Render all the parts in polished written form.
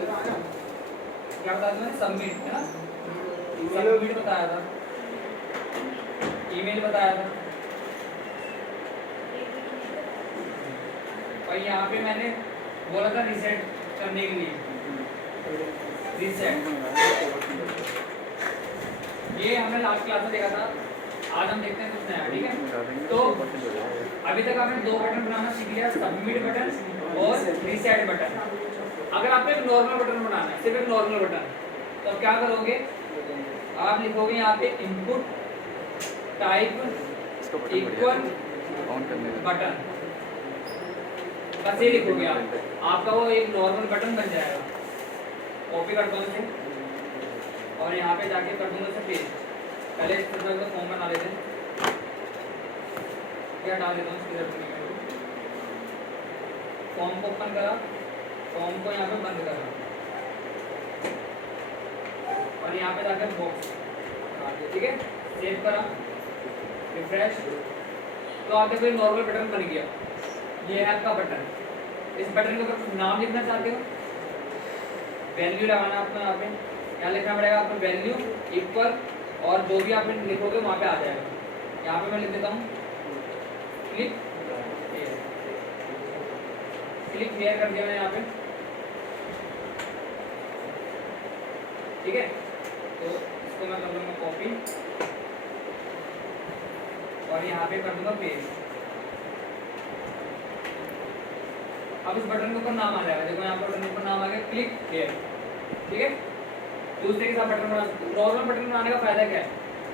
क्या बताया था मैंने? सबमिट है ना, सबमिट बताया था, ईमेल बताया था। और यहाँ पे मैंने बोला था रीसेट करने के लिए, रीसेट। ये हमने लास्ट क्लास में देखा था, आज हम देखते हैं कुछ नया, ठीक है। तो अभी तक आपने दो बटन बनाना सीख लिया, सबमिट बटन और रीसेट बटन। अगर आपको एक नॉर्मल बटन बनाना है, सिर्फ एक नॉर्मल बटन, तो आप क्या करोगे, आप लिखोगे यहाँ पे इनपुट टाइप इक्वल बटन, बस ये लिखोगे आप, आपका वो एक नॉर्मल बटन बन जाएगा। कॉपी करता हूँ इसे और यहाँ पे जाके कर दूंगा इसे पेस्ट। पहले इस तरह का फॉर्म बना लेते हैं, क्या डाल देता हूँ इसकी जरूरत नहीं है। फॉर्म को ओपन करा, फॉर्म को यहाँ पे बंद करा और यहाँ पे जाकर बॉक्स, ठीक है, सेव करा, रिफ्रेश। तो आप देखो नॉर्मल बटन बन गया, ये है आपका बटन। इस बटन के ऊपर नाम लिखना चाहते हो, वैल्यू लगाना आपको, यहाँ पे यहाँ लिखना पड़ेगा आपको वैल्यू इक्वल, और जो भी आप लिखोगे वहाँ पे आ जाएगा। यहाँ पे मैं लिख देता हूँ क्लिक हियर, क्लिक हियर कर दिया मैंने यहाँ पे, ठीक है। तो इसको मैं कर दूंगा कॉपी और यहाँ पे कर दूंगा पेस्ट। अब इस बटन के ऊपर नाम आ जाएगा, देखो यहाँ पर बटन के ऊपर नाम आ गया क्लिक हियर, ठीक है। दूसरे के साथ बटन बना, नॉर्मल बटन बनाने का फायदा क्या है,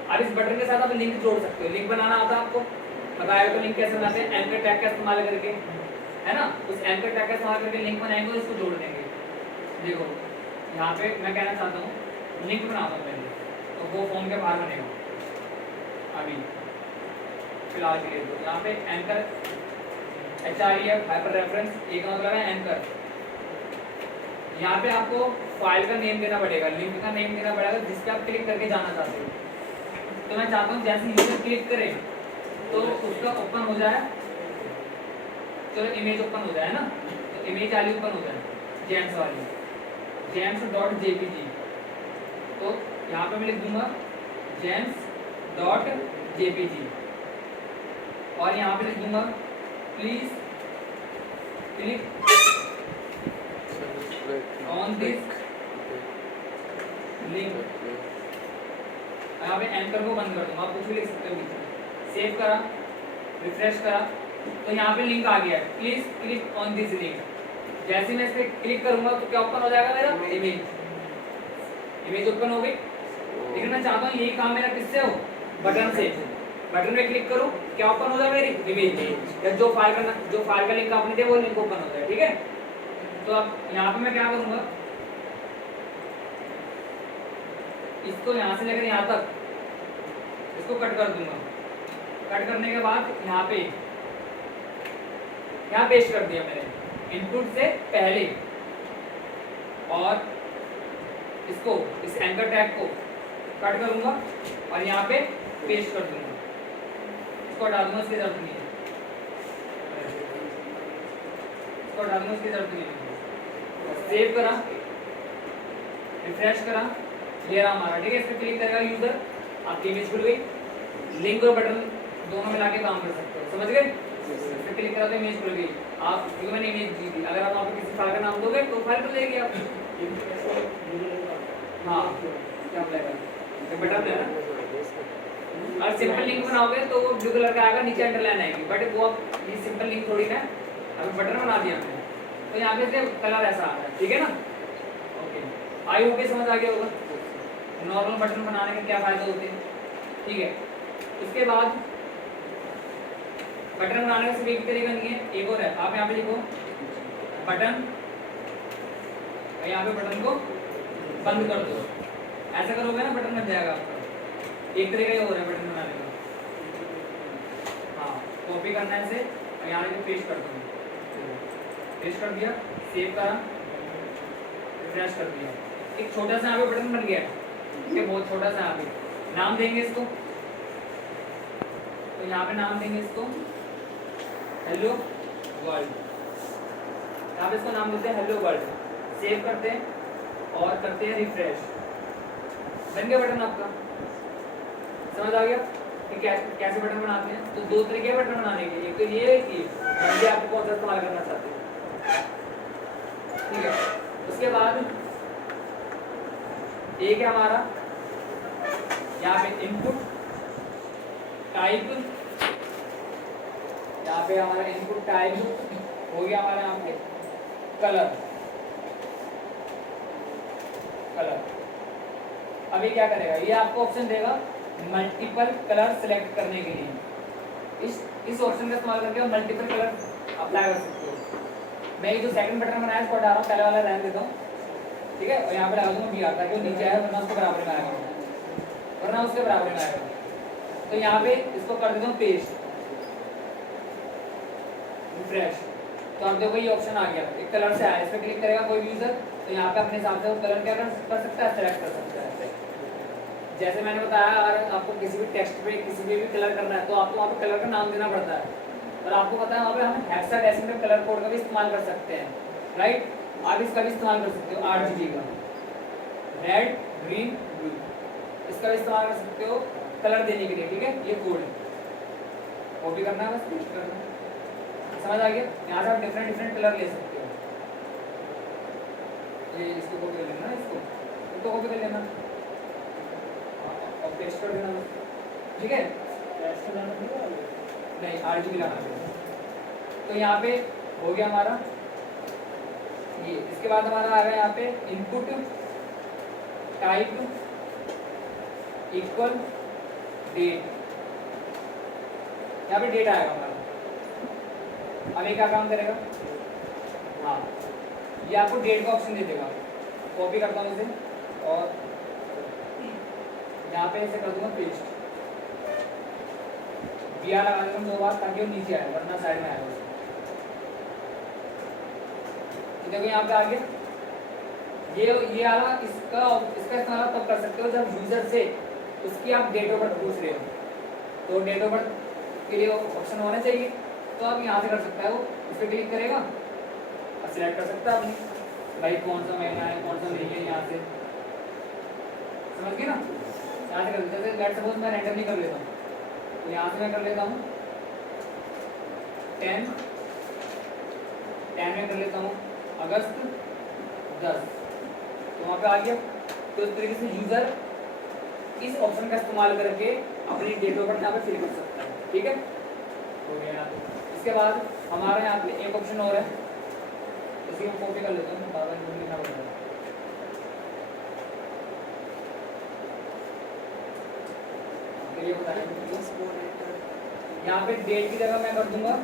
अब इस बटन के साथ आप लिंक जोड़ सकते हो। लिंक बनाना आता है आपको, बताया तो लिंक कैसे बनाते हैं, एंकर टैग का इस्तेमाल करके, है ना। उस एंकर टैग का इस्तेमाल करके लिंक बनाएंगे और इसको जोड़ देंगे। देखो यहाँ पे मैं कहना चाहता हूँ लिंक बनाता हूँ पहले, तो वो फॉर्म के बाहर बनेगा अभी फिलहाल के लिए। तो यहाँ पे एंकर HREF हाइपर रेफरेंस, एक मतलब है एंकर। यहाँ पे आपको फाइल का नेम देना पड़ेगा, लिंक का नेम देना पड़ेगा जिस पे आप क्लिक करके जाना चाहते हो। तो मैं चाहता हूँ जैसे यूजर क्लिक करे तो उसका ओपन हो जाए, चलो इमेज ओपन हो जाए ना, तो इमेज वाली ओपन हो जाए, जेम्स वाली, jems.jpg। तो यहाँ पे मैं लिख दूंगा jems.jpg और यहाँ पे लिख दूंगा please click on this link. यहाँ पे एंकर को बंद कर दूंगा, आप कुछ भी लिख सकते हो बीच। सेव करा, रिफ्रेश करा, तो यहाँ पे लिंक आ गया है, please click on this link. जैसे मैं इस पर क्लिक करूंगा तो क्या ओपन हो जाएगा मेरा इमेज, इमेज ओपन हो गई। लेकिन मैं चाहता हूँ यही काम मेरा किससे हो, बटन से। बटन में क्लिक करूँ क्या ओपन हो जाए मेरी इमेज, या जो फाइल का लिंक आपने दिया वो लिंक ओपन हो जाए, ठीक है। तो अब यहाँ पे मैं क्या करूंगा, इसको यहाँ से लेकर यहाँ तक इसको कट कर दूंगा। कट करने के बाद यहाँ पे यहाँ पेस्ट कर दिया मैंने इनपुट से पहले, और इसको इस एंकर टैग को कट करूंगा और यहाँ पे पेस्ट कर दूंगा। इसको हटा दूंगा, इसकी जरूरत नहीं है, इसको हटा दूंगा, इसकी जरूरत नहीं है। सेव करा, रिफ्रेश करा, ये रहा हमारा, ठीक है। इस पर क्लिक करेगा यूजर, आपकी इमेज खुल गई। लिंक और बटन दोनों मिला के काम कर सकते हो, समझ गए। इस पर क्लिक करा तो इमेज खुल गई। आप क्योंकि मैंने इमेज दी थी, अगर आप वहाँ पे किसी फाइल का नाम दोगे तो फाइल खुल जाएगी आप। हाँ क्या बटन है ना, और सिंपल लिंक बनाओगे तो वो ब्लू कलर का आएगा, नीचे अंडरलाइन आएगी, बट वो ये सिंपल लिंक थोड़ी है, अभी बटन बना दिया हमने तो यहाँ पे से कलर ऐसा आ रहा है, ठीक है ना। ओके, आई होके समझ आ गया होगा नॉर्मल बटन बनाने के क्या फायदे होते हैं, ठीक है। इसके बाद बटन बनाने का सिर्फ एक तरीका नहीं है, एक और है। आप यहाँ पे लिखो बटन, यहाँ पे बटन को बंद कर दो, ऐसा करोगे ना बटन बन जाएगा आपका। एक तरीका ये हो रहा है बटन बनाने का। हाँ, कॉपी करना है इसे और यहाँ पे पेस्ट कर दूंगा, पेस्ट कर दिया, सेव करा, रिफ्रेश कर दिया। एक छोटा सा यहाँ पे बटन बन गया है, ठीक है, बहुत छोटा सा। यहाँ पे नाम देंगे इसको, तो यहाँ पे नाम देंगे इसको हेलो वर्ल्ड, यहाँ पे इसको नाम देते हैं हेलो वर्ल्ड। सेव करते हैं और करते हैं रिफ्रेश, बन गया बटन आपका। समझ आ गया कि कैसे बटन बनाते हैं? तो दो तरीके हैं बटन बनाने के, एक तो ये है कि मर्जी आपको कौन सा इस्तेमाल करना चाहते हैं, ठीक है। उसके बाद एक है हमारा यहाँ पे इनपुट टाइप, यहाँ पे हमारा इनपुट टाइप हो गया हमारा यहाँ पे कलर। अभी क्या करेगा ये आपको ऑप्शन देगा मल्टीपल कलर सेलेक्ट करने के लिए। इस ऑप्शन का इस्तेमाल करके मल्टीपल कलर अप्लाई कर सकते हो। मैं ये जो सेकंड बटन बनाया इसको हटा रहा हूँ, पहले वाला रहने देता हूँ, ठीक है। और यहाँ पे लगा दूंगा बी आर, ताकि वो नीचे आए, वरना उसके बराबर में आएगा, वरना उसके बराबर में आएगा। तो यहाँ पे इसको कर देता हूँ पेस्ट, रिफ्रेश। तो आप देखो ये ऑप्शन आ गया, एक कलर से आया, इस पर क्लिक करेगा कोई भी यूजर, तो यहाँ पे अपने हिसाब से वो कलर क्या कर सकता है, सेलेक्ट कर सकता है। जैसे मैंने बताया, अगर आपको किसी भी टेक्स्ट पे किसी पे भी कलर करना है तो आपको वहाँ पे कलर का नाम देना पड़ता है, और आपको पता है वहाँ पे हम हेक्साडेसिमल कलर कोड का भी इस्तेमाल कर सकते हैं, राइट। आप इसका भी इस्तेमाल कर सकते हो, RGB का, रेड ग्रीन ब्लू, इसका भी इस्तेमाल कर सकते हो कलर देने के लिए, ठीक है। ये कोड है, कॉपी करना है, बस पेस्ट करना है। समझ आ गया? यहाँ से आप डिफरेंट कलर ले सकते हो। ये इसको कॉपी कर लेना, इसको कॉपी कर लेना और पेस्ट कर देना, ठीक है। नहीं, RGB लगाना है। तो यहाँ पे हो गया हमारा ये। इसके बाद हमारा आ गया यहाँ पे इनपुट टाइप इक्वल डेट, यहाँ पे डेट आएगा हमारा। अब ये क्या काम करेगा, हाँ ये आपको डेट का ऑप्शन दे देगा। कॉपी करता हूँ इसे और यहाँ पे ऐसे कर दूंगा पेस्ट, BR लगा दूंगा 2 बार, ताकि वो नीचे आए, वरना साइड में आएगा। देखो यहाँ पे आ गया ये आला। इसका इस्तेमाल तब कर सकते हो जब यूजर से उसकी आप डेट ऑफ बर्थ पूछ रहे हो, तो डेट ऑफ बर्थ के लिए ऑप्शन होना चाहिए। तो आप यहाँ से कर सकता है, वो इस पर क्लिक करेगा और सिलेक्ट कर सकता है अपनी, भाई कौन सा महीना है कौन सा नहीं है, यहाँ से समझ गए ना। यहाँ से कर देते हैं, लेट्स सपोज मैं रैंडमली कर लेता हूँ, तो यहाँ से मैं कर लेता हूँ 10 में कर लेता हूँ अगस्त 10, तो वहाँ पे आ गया। तो इस तरीके से यूजर इस ऑप्शन का इस्तेमाल करके अपनी डेट ऑफ बर्थ यहाँ पे फिल कर सकता है, ठीक है। हो गया। इसके बाद हमारा यहाँ पे एक ऑप्शन और है, इसी को कॉपी कर लेते हैं, बार बार लिखना पड़ेगा। ये बताइए, यहाँ पे डेट की जगह मैं कर दूंगा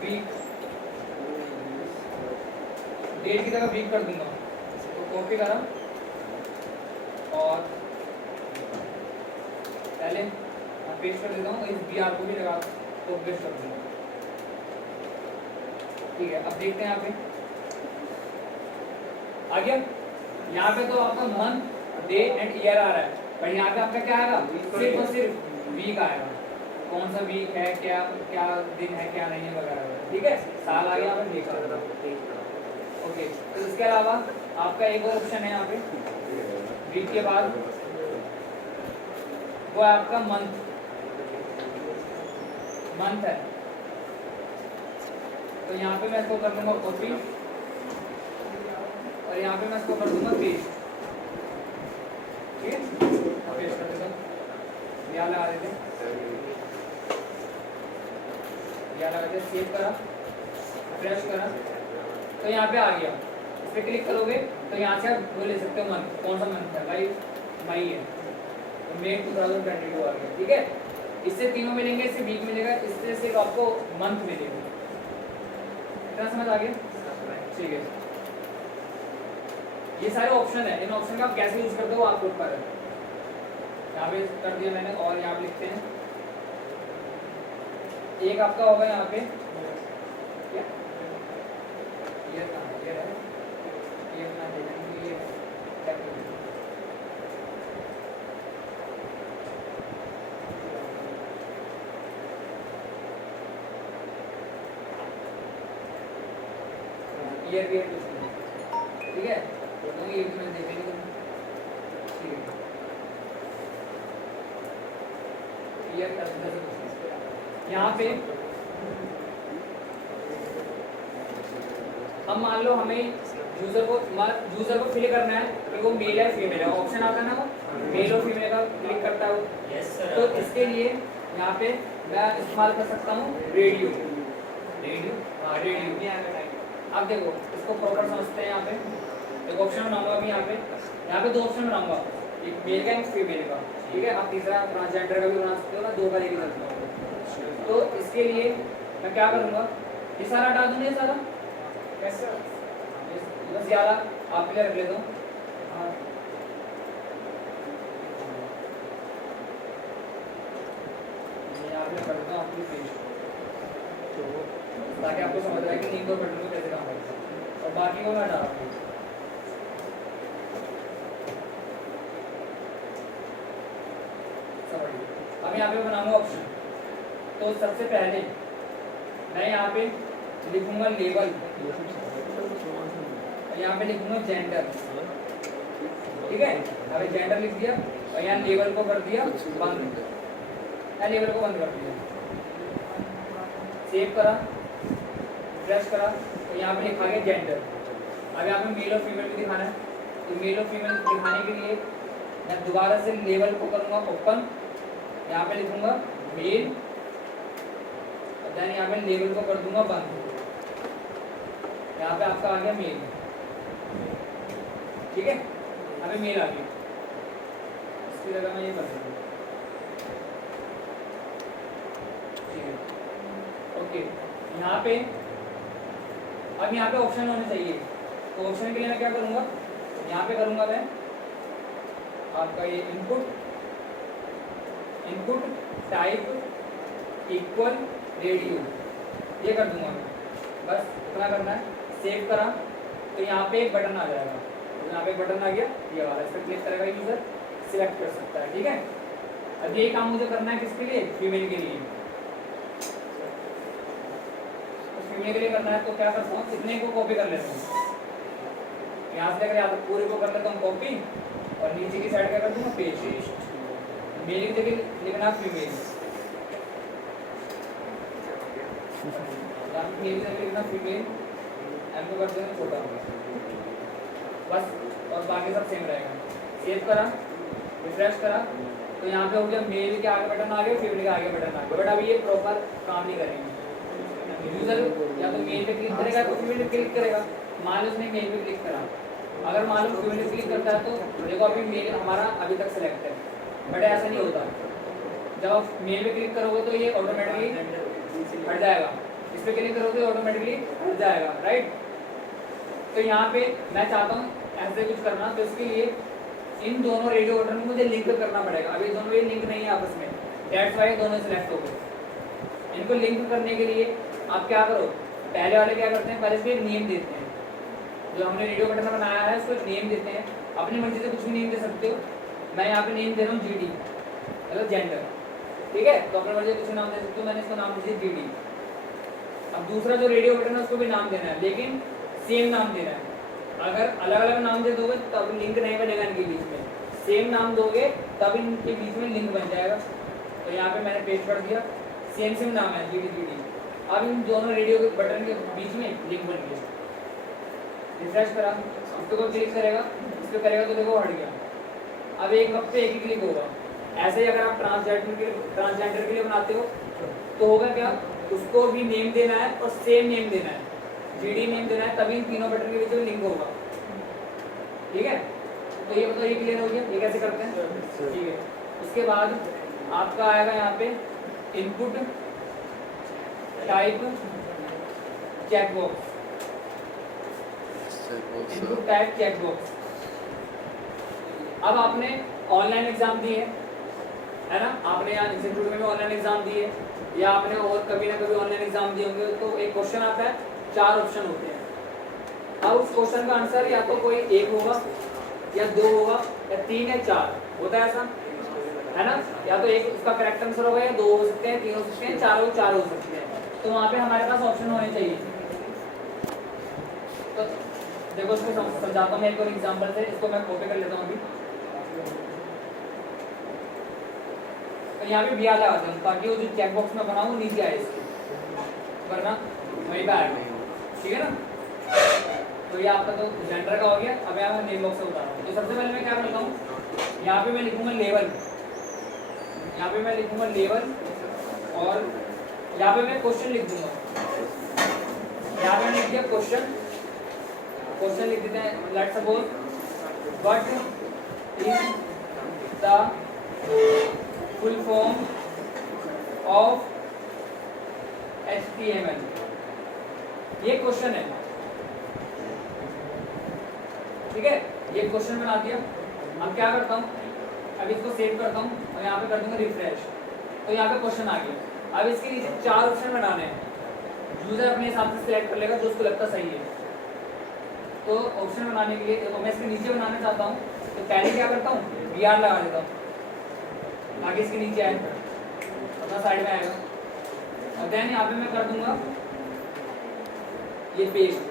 वीक, डेट की जगह वीक कर दूंगा। तो कॉपी करा और पहले पेस्ट कर देता हूँ, इस BR को भी लगा तो पेस्ट कर दूंगा, ठीक है। अब देखते हैं यहाँ पे आ गया। यहाँ पे तो आपका मंथ डे एंड ईयर आ रहा है, पर यहाँ पे आपका क्या आएगा, सिर्फ और सिर्फ वीक आएगा। कौन सा वीक है, क्या क्या दिन है, क्या नहीं है वगैरह, ठीक है। साल आ गया, वीक आ गया, ओके। तो इसके अलावा आपका एक और ऑप्शन है यहाँ पे, वीक के बाद वो आपका मंथ है। तो यहाँ पे मैं इसको कर दूंगा कॉपी और यहाँ पे मैं इसको कर दूंगा पेस्ट, ठीक है। पेस्ट कर देता हूँ, यहाँ लगा देते हैं, यहाँ लगा देते, सेव करा, फ्रेश करा, तो यहाँ पे आ गया। इस पर क्लिक करोगे तो यहाँ से आप वो ले सकते हो मंथ, कौन सा मंथ है भाई, मई है, तो मई 2022 आ गया, ठीक है। इससे तीनों मिलेंगे, इससे वीक मिलेगा, इससे सिर्फ आपको मंथ मिलेगा। इतना समझ आ गया, ठीक है। ये सारे ऑप्शन है, इन ऑप्शन का आप कैसे यूज करते हो आपके ऊपर है। यहाँ पे कर दिया मैंने, और यहाँ पे लिखते हैं एक आपका होगा यहाँ पे क्या, ये कहाँ है, ये है, ये अपना देखेंगे, ये ईयर भी है, ठीक है, तो ये भी मैंने देखेंगे ठीक है। क्लियर कर दो। यहाँ पे हम मान लो हमें यूजर को फिल करना है कि वो मेल है फीमेल है, ऑप्शन आता है ना वो मेल और फीमेल का क्लिक करता है वो। Yes sir. तो इसके लिए यहाँ पे मैं इस्तेमाल कर सकता हूँ रेडियो। रेडियो हाँ रेडियो। अब देखो इसको प्रॉपर समझते हैं। यहाँ पे एक ऑप्शन बनाऊंगा मैं, यहाँ पे दो ऑप्शन बनाऊंगा, एक मेल का एक फीमेल का, ठीक है। आप तीसरा ट्रांसजेंडर का भी बना सकते हो ना, दो का लेके सकते हो। तो इसके लिए मैं क्या करूँगा, ये सारा हटा दूंगा, ये सारा कैसे बस यारा आप ले रख लेता हूँ। ताकि आपको समझ रहा है कि नींद और बटन को कैसे काम करता है, और बाकी को मैं हटा रहा हूँ। अब यहाँ पे बनाऊंगा ऑप्शन। तो सबसे पहले मैं यहाँ पे लिखूंगा लेबल, यहाँ पे लिखूंगा जेंडर, ठीक है। अभी जेंडर लिख दिया और यहाँ लेबल को कर दिया बंद, यहाँ लेबल को बंद कर दिया, सेव करा, रिफ्रेश करा, तो यहाँ पे लिखा गया जेंडर। अब यहाँ पे मेल और फीमेल भी दिखाना है, तो मेल और फीमेल दिखाने के लिए मैं दोबारा से लेबल को करूँगा ओपन, यहाँ पे लिखूंगा मेल, और देन यहाँ पे लेबल को कर दूंगा बंद। यहाँ पे आपका आ गया मेल, ठीक है। अभी मेल आ गया, इसकी जगह मैं ये कर दूंगा, ठीक है ओके। यहाँ पे अब यहाँ पे ऑप्शन होने चाहिए, तो ऑप्शन के लिए मैं क्या करूँगा, यहाँ पे करूँगा मैं आपका ये इनपुट टाइप इक्वल रेडियो, ये कर दूंगा मैं। बस इतना करना है, सेव करा, तो यहाँ पे एक बटन आ जाएगा, तो यहाँ पे एक बटन आ गया ये वाला, इस पर क्लिक करेगा यूजर, सिलेक्ट कर सकता है, ठीक है। अब ये काम मुझे करना है किसके लिए, फीमेल के लिए। तो फीमेल के लिए करना है तो क्या करता हूँ, कितने को कॉपी कर लेता हूँ, यहाँ से लेकर यहाँ तक पूरे को कर लेता हूँ कॉपी, और नीचे की साइड क्या कर दूँगा पेस्ट। मेल की जगह लिखना फीमेल, मेल की जगह लिखना फीमेल, एम को कर देना छोटा बस, और बाकी सब सेम रहेगा। सेव करा, रिफ्रेश करा, तो यहाँ पे हो गया मेल के आगे बटन आ गया, फीमेल के आगे बटन आ गया, बट अभी ये प्रॉपर काम नहीं करेंगे। यूजर या तो मेल पे क्लिक करेगा तो फीमेल पे क्लिक करेगा, मान लो उसने मेल पे क्लिक करा, अगर मान लो फीमेल पे क्लिक करता है तो देखो अभी मेल हमारा अभी तक सेलेक्ट है, बट ऐसा नहीं होता। जब आप मेल पे क्लिक करोगे तो ये ऑटोमेटिकली हट जाएगा, इस पे क्लिक करोगे तो ऑटोमेटिकली हट जाएगा, राइट। तो यहाँ पे मैं चाहता हूँ ऐसे कुछ करना, तो इसके लिए इन दोनों रेडियो बटन में मुझे लिंक करना पड़ेगा। अभी दोनों ये लिंक नहीं है आपस में, दैट्स व्हाई दोनों सिलेक्ट हो गए। इनको लिंक करने के लिए आप क्या करो, पहले वाले क्या करते हैं, पहले इसको एक नेम देते हैं, जो हमने रेडियो बटन बनाया है उसको नेम देते हैं, अपनी मर्जी से कुछ भी नेम दे सकते हो। मैं यहाँ पे नेम दे रहा हूँ GD, मतलब जेंडर, ठीक है। तो अपनी मर्जी से कुछ नाम दे सकते हो, मैंने इसको नाम दिया GD। अब दूसरा जो रेडियो बटन है उसको भी नाम देना है, लेकिन सेम नाम देना है। अगर अलग अलग नाम दे दोगे तब लिंक नहीं बनेगा इनके बीच में, सेम नाम दोगे तब इनके बीच में लिंक बन जाएगा। तो यहाँ पे मैंने पेस्ट कर दिया, सेम नाम है GD। अब इन दोनों रेडियो के बटन के बीच में लिंक बन गया। रिफ्रेश करा, इस पर क्लिक करेगा, इस पर करेगा तो देखो हट गया। अब एक वक्त पे एक ही क्लिक होगा। ऐसे ही अगर आप ट्रांसजेंडर के लिए बनाते हो तो होगा क्या, उसको भी नेम देना है और सेम नेम देना है, GD नेम देना है, तभी इन तीनों बटन के बीच में लिंक होगा, ठीक है। तो ये बताओ ये क्लियर हो गया, ये कैसे करते हैं, ठीक है। उसके बाद आपका आएगा यहाँ पे input type checkbox, input type checkbox. अब आपने ऑनलाइन एग्जाम दिए है ना, आपने यहाँ इंस्टीट्यूट में भी ऑनलाइन एग्जाम दिए, या आपने और कभी ना कभी ऑनलाइन एग्जाम दिए होंगे, तो एक क्वेश्चन आता है, 4 ऑप्शन होते हैं। अब उस क्वेश्चन का आंसर या तो कोई एक होगा, या 2 होगा, या 3 या 4 होता है ऐसा, है ना। या तो एक उसका करेक्ट आंसर होगा, या 2 हो सकते हैं, 3 हो सकते हैं, 4 हो सकते हैं। तो वहाँ पे हमारे पास ऑप्शन होने चाहिए। तो देखो इसको समझाता हूँ मैं एक और एग्जांपल से, इसको मैं कॉपी कर लेता हूँ अभी। तो यहाँ पे बिया लगा दूँ ताकि वो जो चेक बॉक्स में बनाऊँ नीचे आए इसके, वरना वहीं पे आएगा, ठीक है ना। तो ये आपका तो जेंडर का हो गया। अब यहाँ मैं नेम बॉक्स से बता रहा हूँ। तो सबसे पहले मैं क्या करता हूँ, यहाँ पे मैं लिखूंगा लेवल, यहाँ पे मैं लिखूंगा लेवल, और यहाँ पे मैं क्वेश्चन लिख दूंगा। यहाँ पे मैंने लिख दिया क्वेश्चन, क्वेश्चन लिख देते हैं, let's suppose what is the full form of HTML। ये क्वेश्चन है, ठीक है, ये क्वेश्चन बना दिया। अब क्या करता हूँ, अब इसको सेव करता हूँ और यहाँ पे कर दूंगा रिफ्रेश। तो यहाँ पे क्वेश्चन आ गया। अब इसके नीचे 4 ऑप्शन बनाने हैं, यूजर अपने हिसाब से सिलेक्ट कर लेगा जो उसको लगता सही है। तो ऑप्शन बनाने के लिए देखो मैं इसके नीचे बनाना चाहता हूँ, तो पहले क्या करता हूँ, BR लगा देता हूँ ताकि इसके नीचे आए, अपना साइड में आएगा। और देन यहाँ पे मैं कर दूंगा ये पेस्ट,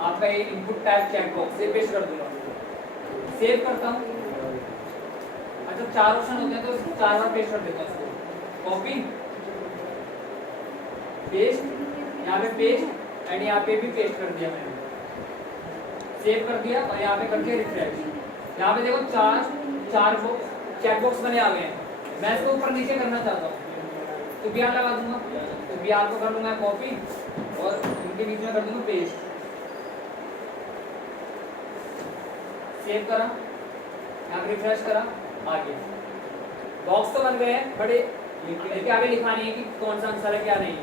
आपका ये इनपुट टाइप चेक बॉक्स, ये पेस्ट कर दूंगा, सेव करता हूँ। अच्छा 4 ऑप्शन होते हैं तो 4 बार पेस्ट कर देता हूँ इसको, कॉपी पेस्ट, यहाँ पे पेस्ट एंड यहाँ पे भी पेस्ट कर दिया मैंने, सेव कर दिया और यहाँ पे कर दिया रिफ्रेश। यहाँ पे देखो 4 चेक बॉक्स बने आ गए हैं। मैं इसको ऊपर नीचे करना चाहता हूँ तो BR लगा दूंगा, तो BR को कर लूंगा कॉपी और इनके बीच में कर दूंगा पेस्ट, सेव करा, यहाँ पे रिफ्रेश करा, आ गया। बॉक्स तो बन गए हैं, बड़े इनके आगे लिखा नहीं है कि कौन सा आंसर है क्या नहीं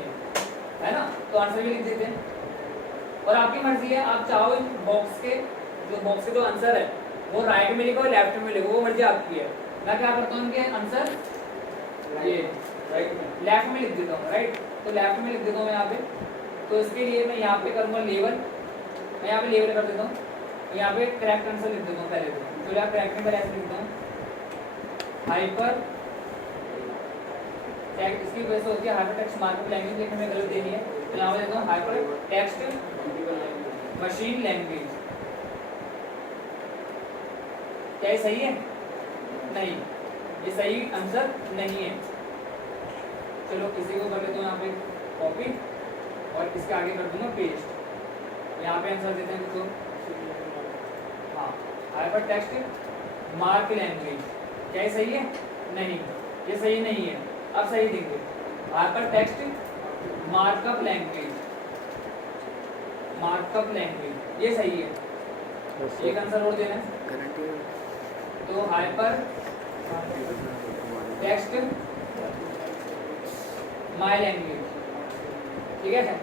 है ना, तो आंसर भी लिख देते हैं। और आपकी मर्जी है, आप चाहो इन बॉक्स के जो आंसर है वो राइट में लिखो लेफ्ट में लिखो, वो मर्जी आपकी है। मैं क्या करता हूँ, इनके आंसर ये राइट में लेफ्ट में लिख देता हूँ, राइट, तो लेफ्ट में लिख देता हूँ मैं यहाँ पे। तो इसके लिए मैं यहाँ पे करूँगा लेवल, मैं यहाँ पे लेवल कर देता हूँ, यहाँ पे करेक्ट आंसर लिख देता हूँ पहले तो यहाँ करेक्ट में ऐसे लिखता हूँ हाइपर टेक्स्ट, इसकी वजह से होती है हाइपर टेक्स्ट मार्कअप लैंग्वेज, लेकिन मैं गलत देनी है, तो यहाँ पे देता हूँ हाइपर टेक्स्ट मशीन लैंग्वेज। क्या ये सही है? नहीं, ये सही आंसर नहीं है। चलो इसी को कर लेता हूँ यहाँ पे कॉपी और इसके आगे कर दूंगा पेस्ट, यहाँ पे आंसर देते हैं तो हाँ हाइपर टेक्स्ट मार्क लैंग्वेज। क्या ये सही है? नहीं, ये सही नहीं है। अब सही देंगे, hyper text markup language, markup language, ये सही है। एक आंसर और देना है, तो हाइपर टेक्स्ट माय लैंग्वेज, ठीक है,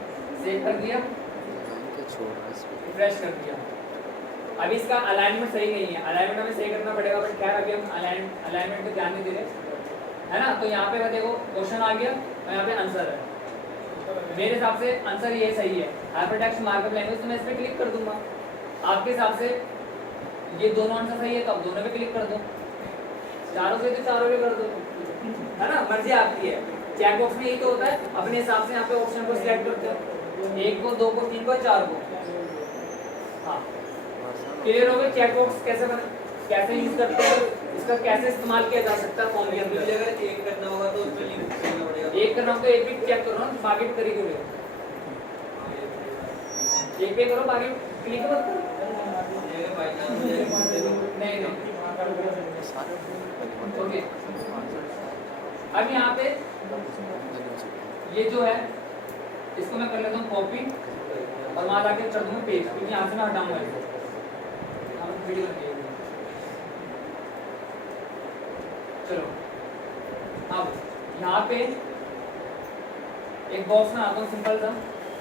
सेव कर दिया, रिफ्रेश कर दिया। अभी इसका अलाइनमेंट सही नहीं है, अलाइनमेंट हमें सही करना पड़ेगा, बट खैर अभी हम अलाइनमेंट पे ध्यान नहीं दे रहे, है ना। तो यहाँ पे देखो क्वेश्चन आ गया और यहाँ पे आंसर है। मेरे हिसाब से आंसर ये सही है, हाइपर टेक्स्ट मार्कअप लैंग्वेज, तो मैं इस पर क्लिक कर दूंगा। आपके हिसाब से ये दोनों आंसर सही है तो आप दोनों पे क्लिक कर दो, चारों से तो चारों पे कर दो, है ना, मर्जी आपकी है। चेक बॉक्स में यही तो होता है, अपने हिसाब से यहाँ पे ऑप्शन को सिलेक्ट करते हो, 1 को 2 को 3 को 4 को। हाँ क्लियर हो गया चेक बॉक्स कैसे यूज करते हैं, इसका कैसे इस्तेमाल किया जा सकता है फॉर्म के अंदर। अगर एक करना होगा तो उसमें लिंक करना पड़ेगा, एक करना हो तो एक भी चेक करो ना, बाकी भी करी करो, एक पे करो बाकी क्लिक मत करो। नहीं ओके। अब यहाँ पे ये जो है इसको मैं कर लेता हूँ कॉपी और वहां जाके कर दूंगा पेज, क्योंकि यहाँ से मैं हटाऊंगा इसको, वीडियो चलो। अब यहाँ पे एक बॉक्स में आता हूँ सिंपल सा,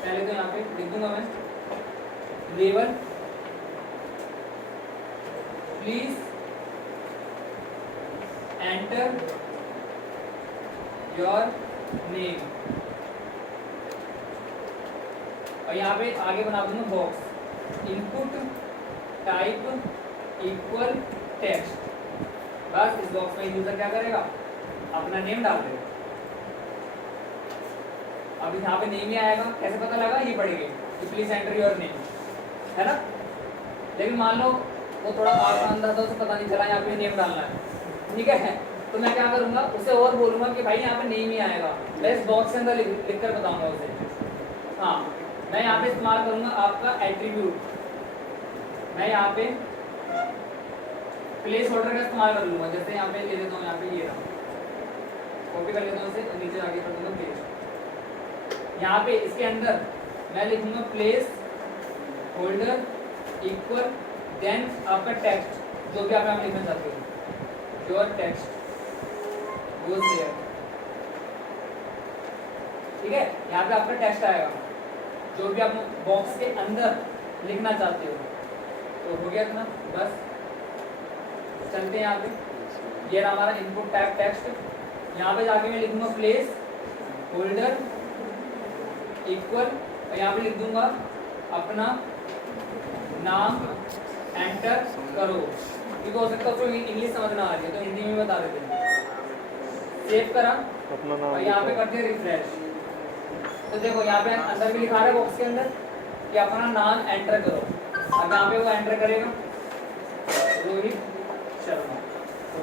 पहले तो यहाँ पे लिख दूंगा मैं level please enter your name, और यहाँ पे आगे बना दूंगा box input type equal text. बस इस बॉक्स में यूजर क्या करेगा, अपना नेम डाल देगा। अब यहाँ पे नेम ही आएगा, कैसे पता लगा, ये पढ़ेंगे तो प्लीज एंटर योर नेम, है ना। लेकिन मान लो वो थोड़ा आसान था तो उसे पता नहीं चला यहाँ पे नेम डालना है, ठीक है, तो मैं क्या करूँगा उसे और बोलूँगा कि भाई यहाँ पे नेम ही आएगा, मैं इस बॉक्स के अंदर लिख कर बताऊँगा उसे। हाँ, मैं यहाँ पे इस्तेमाल करूँगा आपका एट्रीब्यूट, मैं यहाँ पे प्लेस होल्डर का इस्तेमाल कर लूँगा। जैसे यहाँ पे ले लेता हूँ, यहाँ पे ये रहा, कॉपी कर लेता हूँ इसे और नीचे आगे कर दूँगा प्लेस। यहाँ पे इसके अंदर मैं लिखूँगा प्लेस होल्डर इक्वल देन आपका टेक्स्ट जो भी आप लिखना चाहते हो, योर टेक्स्ट गोज देयर, ठीक है। यहाँ पे आपका टेक्स्ट आएगा जो भी आप बॉक्स के अंदर लिखना चाहते हो। तो हो गया इतना, बस चलते हैं यहाँ पे। ये रहा हमारा इनपुट टैग टेक्स्ट। यहाँ पे जाके मैं लिखूंगा प्लेस होल्डर इक्वल, और यहाँ पे लिख दूंगा अपना नाम, एंटर करो, क्योंकि हो सकता है उसको इंग्लिश समझ ना आ रही है तो हिंदी में बता देते हैं। सेव करा अपना नाम और यहाँ पे कर दिया रिफ्रेश। तो देखो यहाँ पे अंदर भी लिखा रहा है बॉक्स के अंदर कि अपना नाम एंटर करो। अब यहाँ पे वो एंटर करेगा रोहित शर्मा,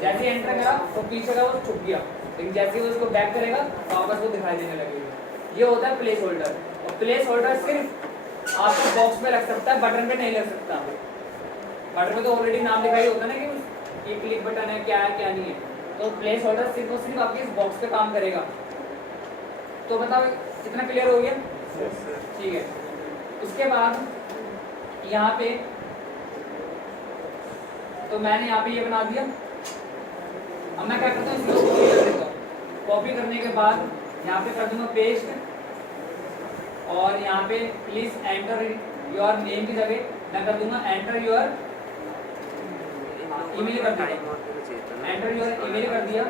जैसे ही एंटर करा तो पीछे का वो छुप गया, लेकिन जैसे ही उसको बैक करेगा वापस वो दिखाई देने लगेगा। ये होता है प्लेस होल्डर। और प्लेस होल्डर सिर्फ आपको बॉक्स में लग सकता है, बटन पे नहीं लग सकता। बटन पे तो ऑलरेडी नाम लिखाई होता है ना कि ये क्लिक बटन है, क्या है क्या नहीं है। तो प्लेस होल्डर सिर्फ और सिर्फ आपके इस बॉक्स पे काम करेगा। तो बताओ कितना क्लियर हो गया? ठीक है। उसके बाद यहाँ पे तो मैंने यहाँ पे ये बना दिया। अब मैं क्या करता हूँ, इसको कॉपी कर देता हूँ। कॉपी करने के बाद यहाँ पे कर दूंगा पेस्ट, और यहाँ पे प्लीज एंटर योर नेम की जगह मैं कर दूंगा एंटर योर ईमेल कर दिया, एंटर योर ईमेल कर दिया।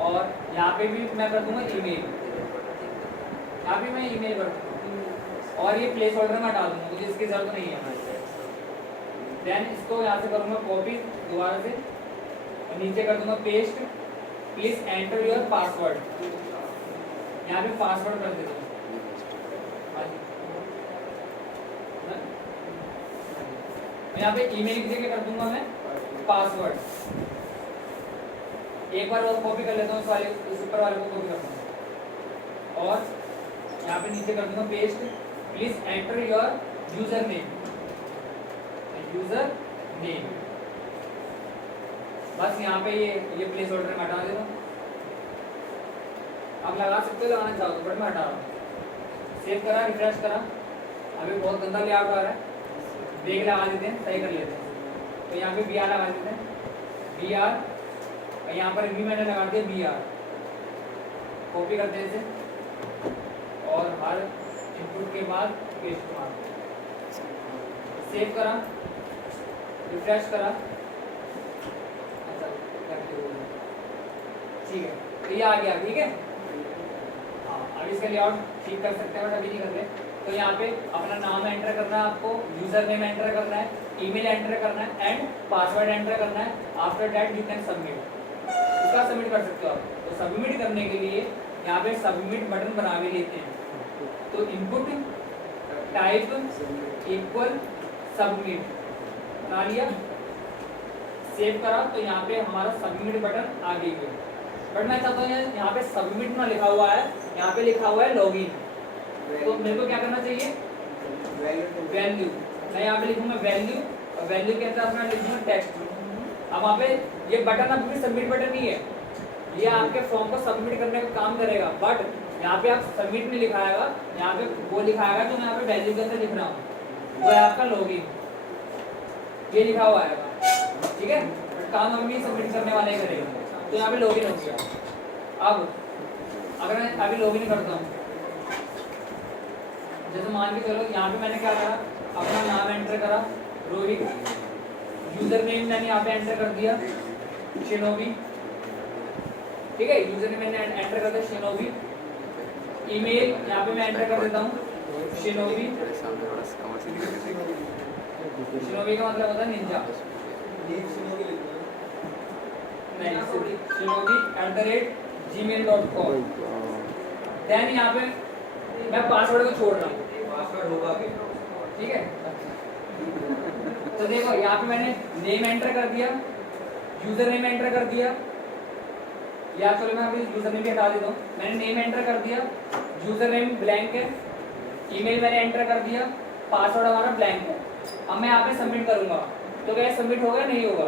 और यहाँ पे भी मैं कर दूंगा ईमेल, यहाँ पे मैं ईमेल कर दूंगा, और ये प्लेस होल्डर में डाल दूंगा, मुझे इसकी जरूरत नहीं है। देन इसको यहाँ से करूँगा कॉपी दोबारा से, और नीचे कर दूंगा paste, please enter your password, यहाँ पे पासवर्ड कर देता हूँ। यहाँ पे ईमेल की जगह कर दूंगा मैं पासवर्ड। एक बार और कॉपी कर लेता हूँ, इस ऊपर वाले को कॉपी करता हूँ, और यहाँ पे नीचे कर दूंगा paste, please enter your user name, user name. बस यहाँ पे ये प्लेस होल्डर में हटा देता हूँ। आप लगा सकते हो, लगाना चाहो तो, बट मैं हटा रहा हूँ। सेव करा, रिफ्रेश करा, अभी बहुत गंदा लेआउट आ रहा है, ब्रेक लगा देते हैं, सही कर लेते हैं। तो यहाँ पे BR लगा देते हैं, BR, और यहाँ पर भी मैंने लगा दिया BR। कॉपी करते हैं इसे, और हर इनपुट के बाद पेस्ट मार, सेव करा, रिफ्रेश करा। अच्छा ठीक है, तो ये आ गया, ठीक है। हाँ, अब इसका लेआउट ठीक कर सकते हैं, बट अभी नहीं कर रहे। तो यहाँ पे अपना नाम एंटर करना है, आपको यूजर नेम एंटर करना है, ईमेल एंटर करना है, एंड पासवर्ड एंटर करना है। After that you can submit, इसका सबमिट कर सकते हो आप। तो सबमिट करने के लिए यहाँ पे सबमिट बटन बना भी लेते हैं। तो इनपुट टाइप इक्वल सबमिट बना लिया, सेव करा, तो यहाँ पे हमारा सबमिट बटन आ गई है। बट मैं चाहता हूँ यहाँ पे सबमिट ना लिखा हुआ है, यहाँ पे लिखा हुआ है लॉगिन। तो मेरे को क्या करना चाहिए, वैल्यू। मैं यहाँ पे लिखूंगा वैल्यू, और वैल्यू के अंदर अपना लिखूंगा टेक्स्ट। अब वहाँ पे ये बटन आपकी सबमिट बटन नहीं है, ये आपके फॉर्म को सबमिट करने का काम करेगा। बट यहाँ पे आप सबमिट नहीं लिखाएगा, यहाँ पे वो लिखाएगा जो मैं यहाँ पे वैल्यू के अंदर लिख रहा हूँ, वो है आपका लॉगिन, ये लिखा हुआ है, ठीक है। काम हम भी सबमिट करने वाले करेंगे। तो यहाँ पे लॉगिन हो गया। अब अगर मैं अभी लॉगिन करता हूँ, जैसे मान के चलो यहाँ पे मैंने क्या करा, अपना नाम एंटर करा रोहित, यूजर नेम मैंने यहाँ पे एंटर कर दिया शिनोबी, ठीक है। यूजर नेम मैंने एंटर कर दिया शिनोबी, ईमेल यहाँ पे मैं एंटर कर देता हूँ शिनोबी। शिनोबी का मतलब होता है निंजा, नहीं शिनोबी@gmail.com। देन यहाँ पे मैं पासवर्ड को छोड़ रहा हूँ, पासवर्ड होगा, ठीक है। तो देखो यहाँ पे मैंने नेम एंटर कर दिया, यूजर नेम एंटर कर दिया, या चलो मैं अभी यूजर नेम भी हटा देता हूँ। मैंने नेम एंटर कर दिया, यूजर नेम ब्लैंक है, ईमेल मैंने एंटर कर दिया, पासवर्ड हमारा ब्लैंक है। अब मैं यहाँ पे सबमिट करूंगा तो क्या सबमिट होगा नहीं होगा?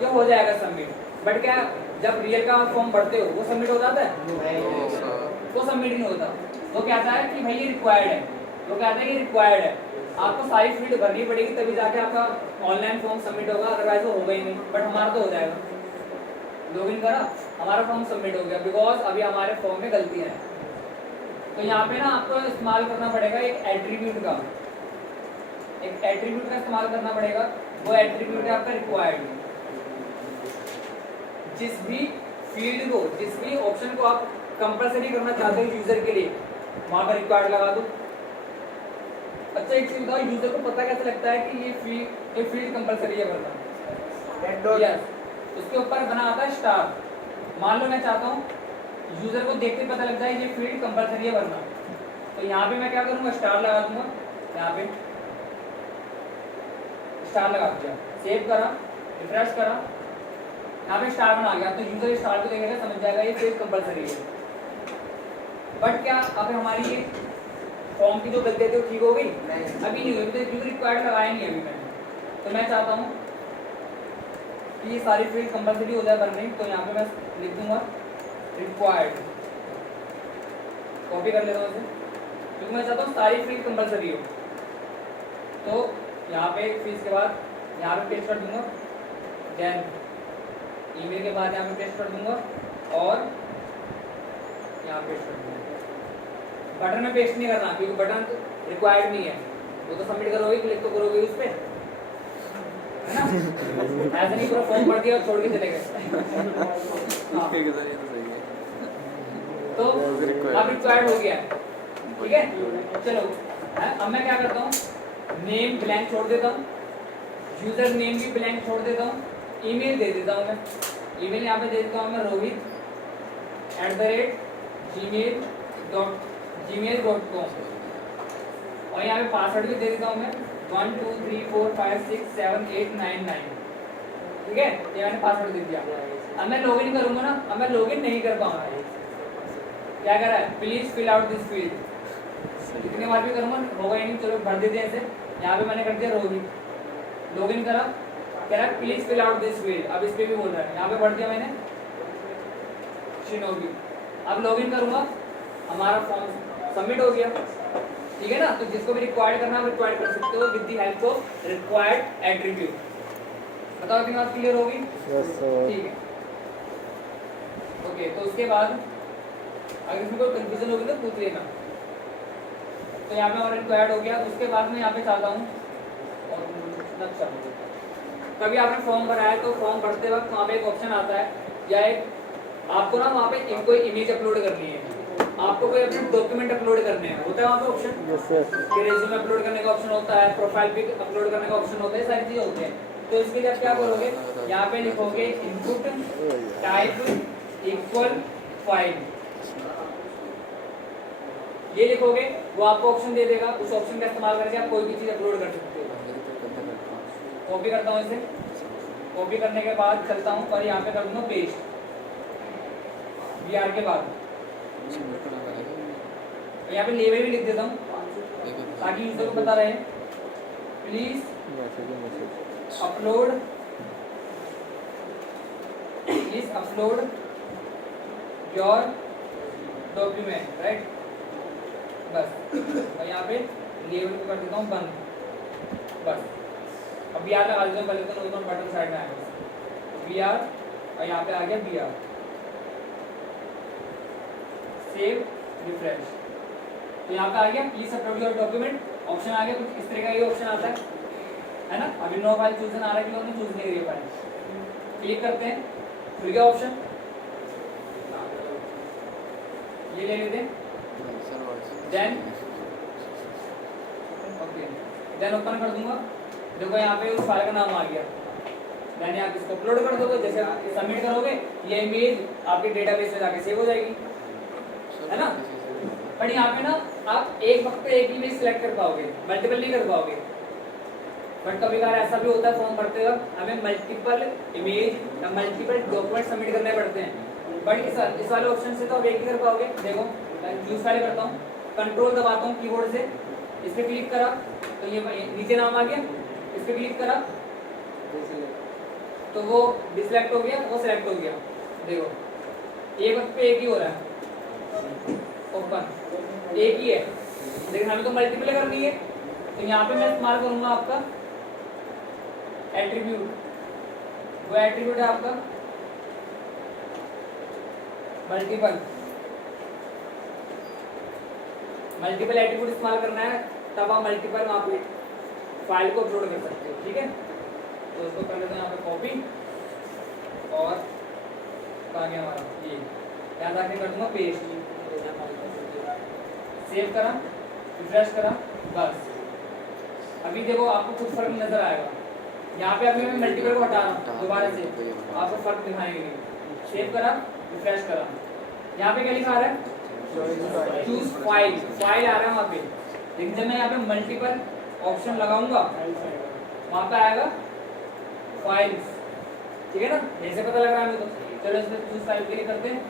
ये हो जाएगा सबमिट। बट क्या जब रियल का फॉर्म भरते हो वो सबमिट हो जाता है? वो सबमिट नहीं होता। वो कहता है कि भाई ये रिक्वायर्ड है, वो कहता है कि रिक्वायर्ड है, आपको सारी फील्ड भरनी पड़ेगी तभी जाके आपका ऑनलाइन फॉर्म सबमिट होगा, अदरवाइज वो होगा ही नहीं। बट हमारा तो हो जाएगा, लॉगिन करा, हमारा फॉर्म सबमिट हो गया, बिकॉज अभी हमारे फॉर्म में गलतियां हैं। तो यहाँ पे ना आपको इस्तेमाल करना पड़ेगा एक एट्रीब्यूट का, एक एट्रीब्यूट का इस्तेमाल करना पड़ेगा। वो एट्रीब्यूट है आपका रिक्वायर्ड। जिस भी फील्ड को, जिस भी ऑप्शन को आप कंपलसरी करना चाहते हो यूजर के लिए, वहां पर रिक्वायर्ड लगा दो। अच्छा एक चीज बताओ, यूजर को पता कैसे लगता है कि ये फील्ड कंपलसरी है भरना? यस, उसके ऊपर बना आता है स्टार। मान लो मैं चाहता हूँ यूजर को देखते ही पता लग जाए ये फील्ड कंपलसरी है भरना, तो यहाँ पे मैं क्या करूँगा, स्टार लगा दूंगा। यहाँ पे स्टार लगा दिया, सेव करा, रिफ्रेश करा, यहाँ पे स्टार बना गया। तो यूजर स्टार को देखेगा, समझ जाएगा ये फील्ड कंपलसरी है। बट क्या अब हमारी ये फॉर्म की जो गलती थी वो ठीक हो गई? अभी नहीं हुई, क्योंकि रिक्वायर्ड लगाया नहीं अभी मैंने। तो मैं चाहता हूँ कि ये सारी फील्ड कंपलसरी हो जाए भरने, तो यहाँ पे मैं लिख दूंगा रिक्वायर्ड, कॉपी कर लेता हूँ इसे, क्योंकि मैं चाहता हूँ सारी फील्ड कंपलसरी हो। तो यहाँ पे फिर इसके बाद यहाँ पे पेस्ट कर दूंगा, देन ईमेल के बाद यहाँ पे पेस्ट कर दूंगा और यहाँ पेस्ट कर दूंगा। बटन में पेस्ट नहीं करना क्योंकि बटन रिक्वायर्ड नहीं है, वो तो सबमिट करोगे, क्लिक तो करोगे उस पर, है ना? ऐसे नहीं पूरा फॉर्म भर दिया और छोड़ के चले गए। हाँ। तो अब रिक्वायर्ड हो गया, ठीक है। चलो अब मैं क्या करता हूँ, नेम ब्लैंक छोड़ देता हूँ, यूजर नेम भी ब्लैंक छोड़ देता हूँ, ईमेल दे देता हूँ मैं। ईमेल यहाँ पे दे देता हूँ मैं rohit@gmail.com और यहाँ पे पासवर्ड भी दे देता हूँ मैं 1 2 3 4 5 6 7 8 9 9, ठीक है। ये मैंने पासवर्ड दे दिया। अब मैं लॉगिन करूंगा ना, अब मैं लॉगिन नहीं कर पाऊंगा। क्या कर रहा है, please fill out this field. कितनी बार भी करूंगा होगा ही नहीं, चलो भर देते हैं ऐसे। यहाँ पे मैंने कर दिया रोहित, लॉगिन करा, कह रहा है please fill out this field. अब इस पे भी बोल रहा है, यहाँ पे भर दिया मैंने शिनोगी। अब लॉगिन करूंगा, हमारा फॉर्म सबमिट हो गया, ठीक है ना। तो जिसको भी रिक्वायर्ड करना है रिक्वायर्ड कर सकते हो with the help of required attribute. बताओ इतनी बात क्लियर होगी? ठीक है, ओके। तो उसके बाद अगर इसमें कोई कंफ्यूजन होगी तो पूछ लेना। तो यहाँ पे हमारा रिक्वायर्ड हो गया। उसके बाद मैं यहाँ पे चाहता हूँ और अच्छा, कभी आपने फॉर्म भरा है तो फॉर्म भरते वक्त वहाँ पे एक ऑप्शन आता है, या एक आपको ना वहाँ पे कोई इमेज अपलोड करनी है, आपको कोई अपने डॉक्यूमेंट अपलोड करने हैं, होता है वहाँ पे ऑप्शन। रेज्यूमे अपलोड करने का ऑप्शन होता है, प्रोफाइल पिक अपलोड करने का ऑप्शन होता है, सारी चीजें होती हैं। तो इसके लिए आप क्या करोगे, यहाँ पे लिखोगे इनपुट टाइप इक्वल फाइल, ये लिखोगे, वो आपको ऑप्शन दे देगा। उस ऑप्शन का इस्तेमाल करके आप कोई भी चीज अपलोड कर सकते हो। कॉपी करता हूँ इसे, कॉपी करने के बाद चलता हूँ और यहाँ पे कर दूंगा पेस्ट BR के बाद। यहाँ पे लेवल भी लिख देता हूँ ताकि यूजर को पता रहे, please upload your document, right. बस, और यहाँ पे लेवल को कर देता हूँ बंद, बस। अब BR लगा देता हूँ, पहले तो बटन साइड में आएगा BR और यहाँ पे आ गया BR, सेव रिफ्रेश। तो यहाँ पे आ गया please upload your document, option आ गया कुछ इस तरह का, ये ऑप्शन आता है ना। अभी नो फाइल चूजन आ रहा है कि लोगों ने चूज नहीं कर पाया, क्लिक करते हैं, खुल गया ऑप्शन, ये ले लेते हैं, देन ओके, देन ओपन कर दूंगा। देखो यहाँ पे उस फाइल का नाम आ गया, देन आप इसको अपलोड कर दोगे। जैसे सबमिट करोगे ये इमेज आपके डेटाबेस में जाके सेव हो जाएगी, है ना। बट यहाँ पे ना आप एक वक्त पे एक इमेज सिलेक्ट कर पाओगे, मल्टीपल नहीं कर पाओगे। बट कभी कभार ऐसा भी होता है फॉर्म भरते वक्त हमें मल्टीपल इमेज या मल्टीपल डॉक्यूमेंट सबमिट करने पड़ते हैं। बट इस वाले ऑप्शन से तो आप एक ही कर पाओगे। देखो चूज फाइल करता हूँ, कंट्रोल दबाता हूँ कीबोर्ड से, इस पर क्लिक करा तो ये नीचे नाम आ गया, इस पर क्लिक करा तो वो डिसलेक्ट हो गया, वो सिलेक्ट हो गया। देखो एक वक्त पे एक ही हो रहा है, ओपन एक ही है, लेकिन हमें तो मल्टीपल करनी है। तो यहाँ पे मैं इस्तेमाल करूंगा आपका एट्रीब्यूट, वो एट्रीब्यूट है आपका मल्टीपल। मल्टीपल एट्रीब्यूट इस्तेमाल करना है, तब आप मल्टीपल वहाँ पे फाइल को अपलोड कर सकते हो। ठीक है, तो उसको कर लेते हैं यहाँ पे कॉपी, और कहाँ गया हमारा ये, यहाँ जाके कर दूंगा पेस्ट, सेव करा, रिफ्रेश करा, बस। अभी देखो आपको कुछ फर्क नजर आएगा। यहाँ पे अभी मैं मल्टीपल को हटा रहा हूँ, दोबारा से आपको फर्क दिखाएंगे। सेव करा, रिफ्रेश करा, यहाँ पे क्या लिखा आ रहा है, चूज फाइल, फाइल आ रहा है वहाँ पे। लेकिन जब मैं यहाँ पे मल्टीपल ऑप्शन लगाऊंगा वहाँ पे आएगा फाइल्स। ठीक है ना, ऐसे पता लग रहा है हमें। तो चलो इसमें चूज फाइल के लिए करते हैं,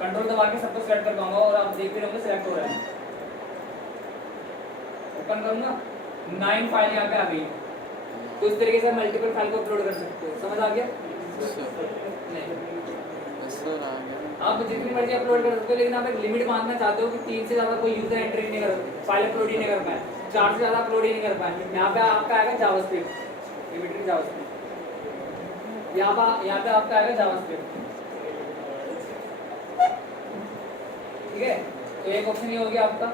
कंट्रोल दबा के सबको सेलेक्ट कर पाऊंगा और आप देखते रहोगे सेलेक्ट हो रहा है। ओपन करूंगा, 9 फाइल यहाँ पे आ गई। तो इस तरीके से मल्टीपल फाइल को अपलोड कर सकते हो। समझ आ गया? नहीं, आप जितनी मर्जी अपलोड कर सकते हो, लेकिन आप एक लिमिट बांधना चाहते हो कि 3 से ज़्यादा कोई यूजर एंट्री नहीं कर, फाइल अपलोड ही नहीं कर पाए, 4 से ज़्यादा अपलोड ही नहीं कर पाए। यहाँ पे आपका आएगा जावास्क्रिप्ट, लिमिटेड जावास्क्रिप्ट। यहाँ पे आपका आएगा जावास्क्रिप्ट। ठीक है, तो एक ऑप्शन ये हो गया आपका।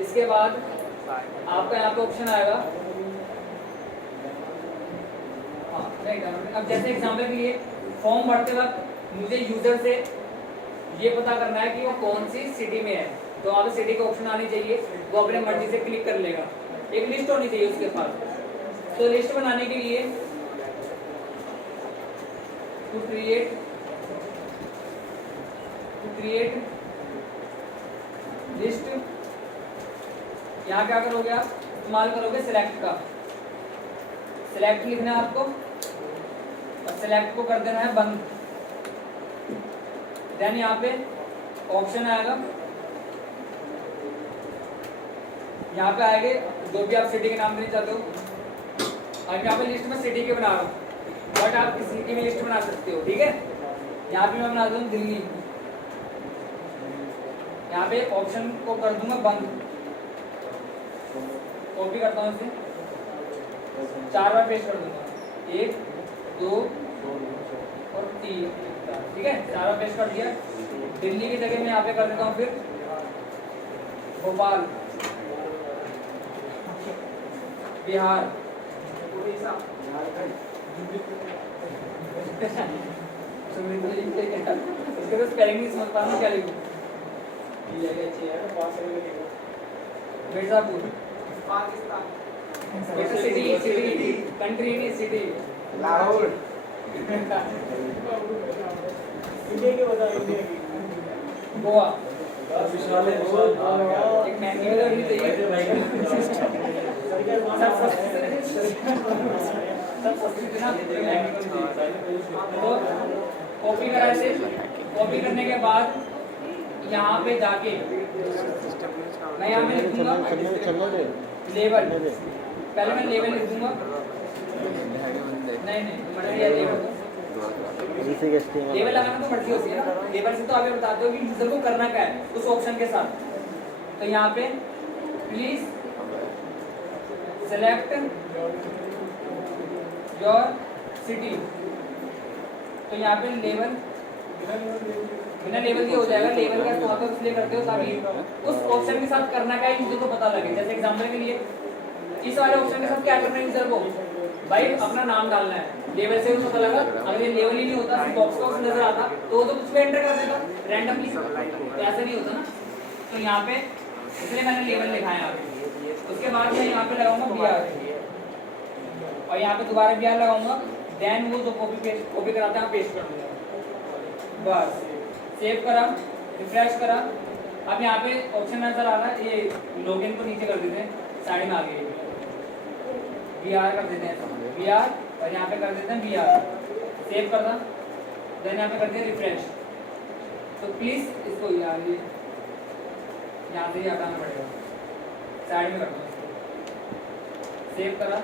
इसके बाद आपका यहाँ पे ऑप्शन आएगा, हाँ नहीं, अब जैसे एग्जाम्पल के लिए फॉर्म भरते वक्त मुझे यूजर से ये पता करना है कि वो कौन सी सिटी में है, तो वहाँ पे सिटी का ऑप्शन आनी चाहिए, वो अपने मर्जी से क्लिक कर लेगा। एक लिस्ट होनी चाहिए उसके पास। तो लिस्ट बनाने के लिए टू क्रिएट लिस्ट, यहाँ क्या करोगे आप, इस्तेमाल करोगे सिलेक्ट का। सिलेक्ट लिखना है आपको और सिलेक्ट को कर देना है बंद। देन यहाँ पे ऑप्शन आएगा, यहाँ पे आएंगे जो भी आप सिटी के नाम देना चाहते हो। अब यहाँ पे लिस्ट में सिटी के बना रहा हूँ, बट आप किसी सिटी में लिस्ट बना सकते हो। ठीक है, यहाँ पे मैं बना दूँ दिल्ली, यहाँ पे ऑप्शन को कर दूंगा बंद, कॉपी करता हूँ इसे, 4 बार पेस्ट कर दूंगा, 1 2 और 3। ठीक है, 4 बार पेस्ट कर दिया। दिल्ली की जगह मैं यहाँ पे कर देता हूँ फिर भोपाल, बिहार, उड़ीसा। उसके तो स्पेलिंग नहीं समझ पा रहा हूँ, क्या लिखूँ। मिर्जापुर, पाकिस्तान। सिटी कंट्री नहीं, सिटी लाहौर। इंडिया के बताओ, इंडिया की गोवा। एक मैंने करनी चाहिए। तो कॉपी करा से, कॉपी करने के बाद यहाँ पे जाके मैं यहाँ पे लिखूंगा लेवल, पहले मैं लेवल लिख दूंगा। नहीं लेवल लगाना तो मर्जी होती है ना, लेवल से तो आप ये बताते हो कि यूजर को करना क्या है उस ऑप्शन के साथ। तो यहाँ पे प्लीज सेलेक्ट योर सिटी, तो यहाँ पे लेवल बिना लेवल के हो जाएगा। लेवल का तो इसलिए करते हो ताकि उस ऑप्शन के साथ करना क्या है यूजर को पता लगे। जैसे एग्जांपल के लिए इस वाले ऑप्शन के साथ क्या करना है यूजर को, भाई अपना नाम डालना है, लेवल से पता लगा। अगर ये लेवल ही नहीं होता, सिर्फ बॉक्स का नजर आता तो वो तो कुछ भी एंटर कर देगा रैंडमली, तो ऐसा नहीं होता ना। तो यहाँ पे इसलिए मैंने लेवल लिखा है यहाँ पे। उसके बाद मैं यहाँ पे लगाऊंगा बिहार, और यहाँ पे दोबारा बिहार लगाऊंगा। देन वो जो कॉपी कराता है पेस्ट कर दूंगा, बस। सेव करा, रिफ्रेश करा। अब यहाँ पे ऑप्शन नजर आ रहा है, ये लॉगिन को नीचे कर देते हैं, साइड में आ गई। VR कर देते हैं VR और यहाँ पे कर देते हैं VR सेव कर दो देन यहाँ पे करते हैं रिफ्रेश तो प्लीज इसको यार ये यहाँ से ही हटाना पड़ेगा साइड में कर दो इसको सेव करा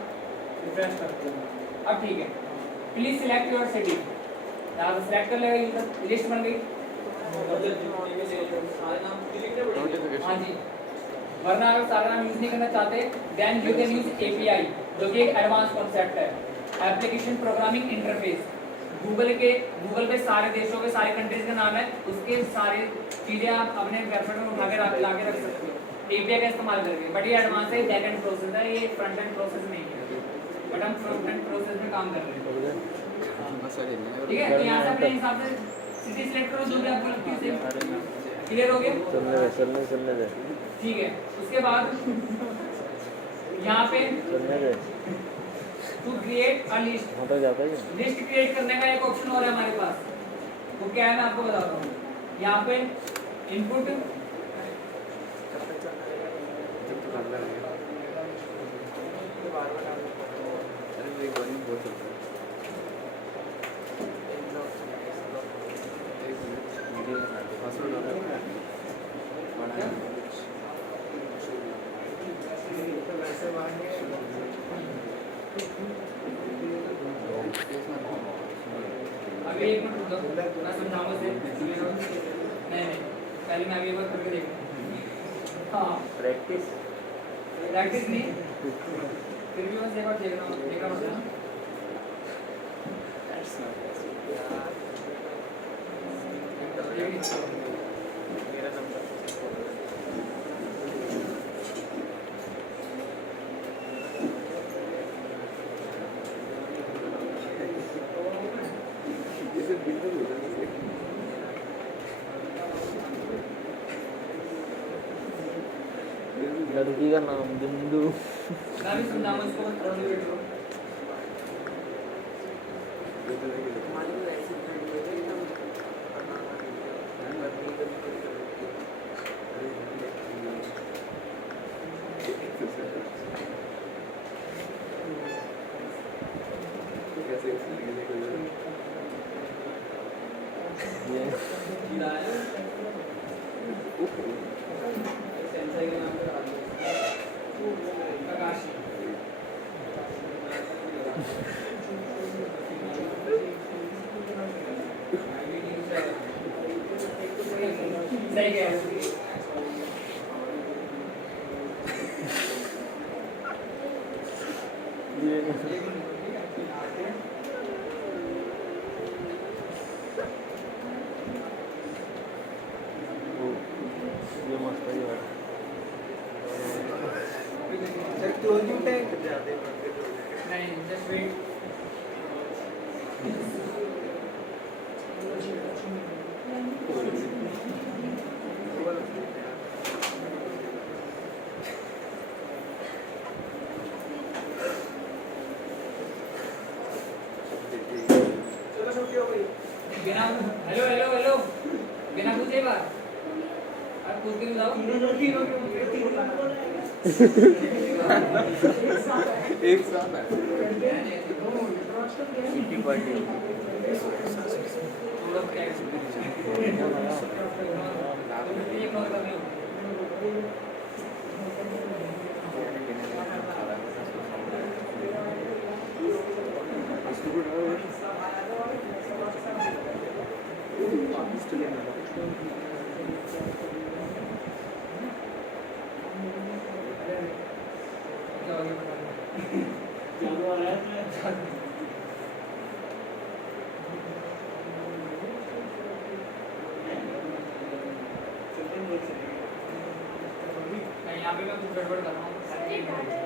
रिफ्रेश कर दो अब ठीक है प्लीज सिलेक्ट योर सिटी यहाँ से सिलेक्ट कर लेगा यूजर लिस्ट बन गई हाँ जी वरना अगर सारा नाम यूज नहीं करना चाहते then you can use API जो कि एक एडवांस कॉन्सेप्ट है एप्लीकेशन प्रोग्रामिंग इंटरफेस गूगल पे सारे देशों के सारे कंट्रीज का नाम है उसके सारे चीजें आप अपने वेबसाइट में उठा के ला के रख सकते हो API का इस्तेमाल करके बट ये एडवांस है बैक एंड प्रोसेस है ये फ्रंट एंड प्रोसेस नहीं है बट हम फ्रंट एंड प्रोसेस में काम कर रहे हैं ठीक है तो यहाँ से अपने हिसाब से सिटी सिलेक्ट करो जो भी आपको लगती है क्लियर हो गया सुनने दे ठीक है उसके बाद यहाँ पे सुनने दे टू क्रिएट अ लिस्ट वहाँ तक जाता है लिस्ट क्रिएट करने का एक ऑप्शन और है हमारे पास वो क्या है मैं आपको बताता हूँ यहाँ पे इनपुट अभी एक मिनट रुको मैं समझाऊंगा इसे नहीं पहले मैं अभी एक बार करके देखूँ हाँ प्रैक्टिस नहीं फिर भी बस एक बार देखना पड़ता है लड़की का नाम बिंदु मैं भी समझाऊंगा इसको थोड़ा सा वेट करो सही कह रहे हो ये मस्त है यार सर क्लोजिंग टाइम जाते हैं नहीं जस्ट वेट बिना हेलो हेलो हेलो बिना पूछे बात आप पूछ के बताओ एक साथ है सिटी पार्टी तुम लोग क्या एक नंबर कर लो यहाँ पे मैं कुछ गड़बड़ कर रहा हूँ एक मिनट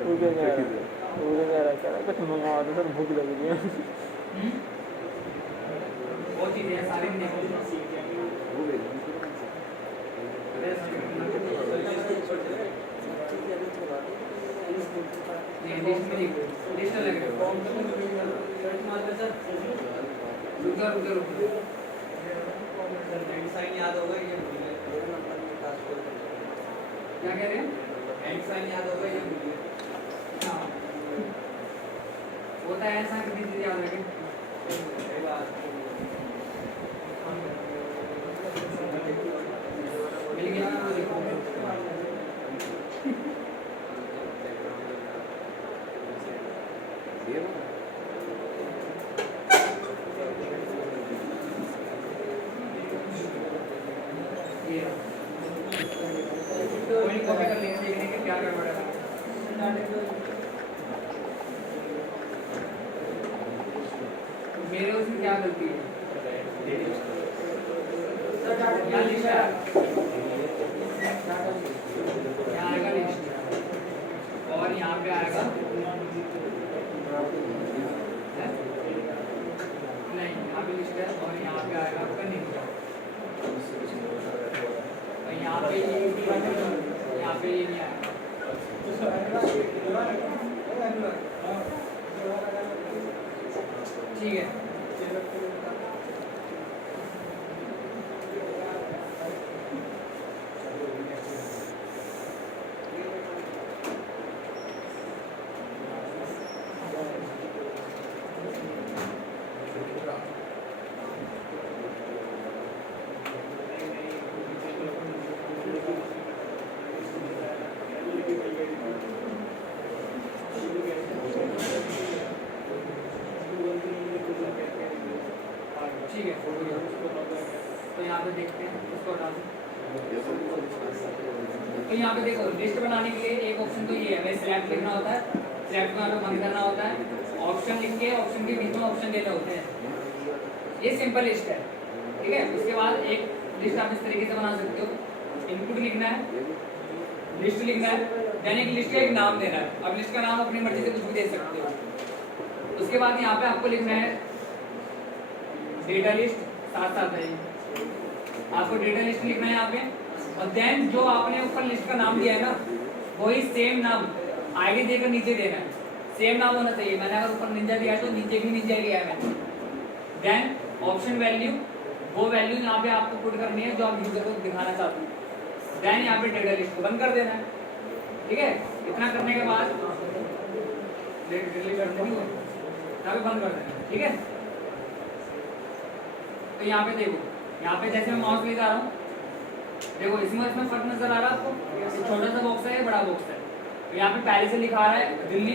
वो क्या कह रहा है कुछ मंगवा दो सर भूख लग रही है बहुत चीजें हैं सारी नहीं डिजिटल लग रहा है रुको साइन याद होगा ये भूल गए दो नंबर में टास्क कर क्या कह रहे हैं? एंड साइन याद होगा ये भूल गए हाँ होता है ऐसा, किसी चीज याद रखें। सही बात मिल गया ना, वो देखो। ये कोई नहीं, कॉपी कर लेंगे, देखने के क्या गड़बड़ है। मेरे उसमें क्या गलती है? क्या लिस्ट है? यहाँ आएगा लिस्ट और यहाँ पे आएगा है? नहीं, यहाँ पे लिस्ट है और यहाँ पे आएगा आपका निम्न। और यहाँ पे ये नहीं आएगा। ठीक है, ठीक है, तो यहाँ पे देखते हैं, इसको हटा दें। तो यहाँ पे देखो, लिस्ट बनाने के लिए एक ऑप्शन तो ये है, हमें सिलेक्ट लिखना होता है, सिलेक्ट को यहाँ पे बंद करना होता है, ऑप्शन लिख के ऑप्शन के बीच में ऑप्शन देने होते हैं। ये सिंपल लिस्ट है, ठीक है। उसके बाद एक लिस्ट आप इस तरीके से बना सकते हो, इनपुट लिखना है, लिस्ट लिखना है, यानी कि लिस्ट का एक नाम देना है। अब लिस्ट का नाम अपनी मर्जी से कुछ भी दे सकते हो। उसके बाद यहाँ पे आपको लिखना है डेटा लिस्ट, साथ साथ है आपको डेटा लिस्ट लिखना है यहाँ पे, और देन जो आपने ऊपर लिस्ट का नाम दिया है ना, वही सेम नाम आईडी देकर नीचे देना है। सेम नाम होना चाहिए, मैंने अगर ऊपर निंजा दिया है तो नीचे भी निंजा लिया है मैंने। देन ऑप्शन वैल्यू, वो वैल्यू यहाँ पे आपको पुट करनी है जो आप यूजर को दिखाना चाहते हो। देन यहाँ पे डेटा लिस्ट को बंद कर देना है, ठीक है। इतना करने के बाद यहाँ पे बंद कर देना, ठीक है। तो यहाँ पे देखो, यहाँ पे जैसे मैं माउस ले जा रहा हूँ, देखो इसमें फर्क नजर आ रहा है आपको, छोटा सा बॉक्स है, बड़ा बॉक्स है। तो यहाँ पे पहले से लिखा रहा है दिल्ली,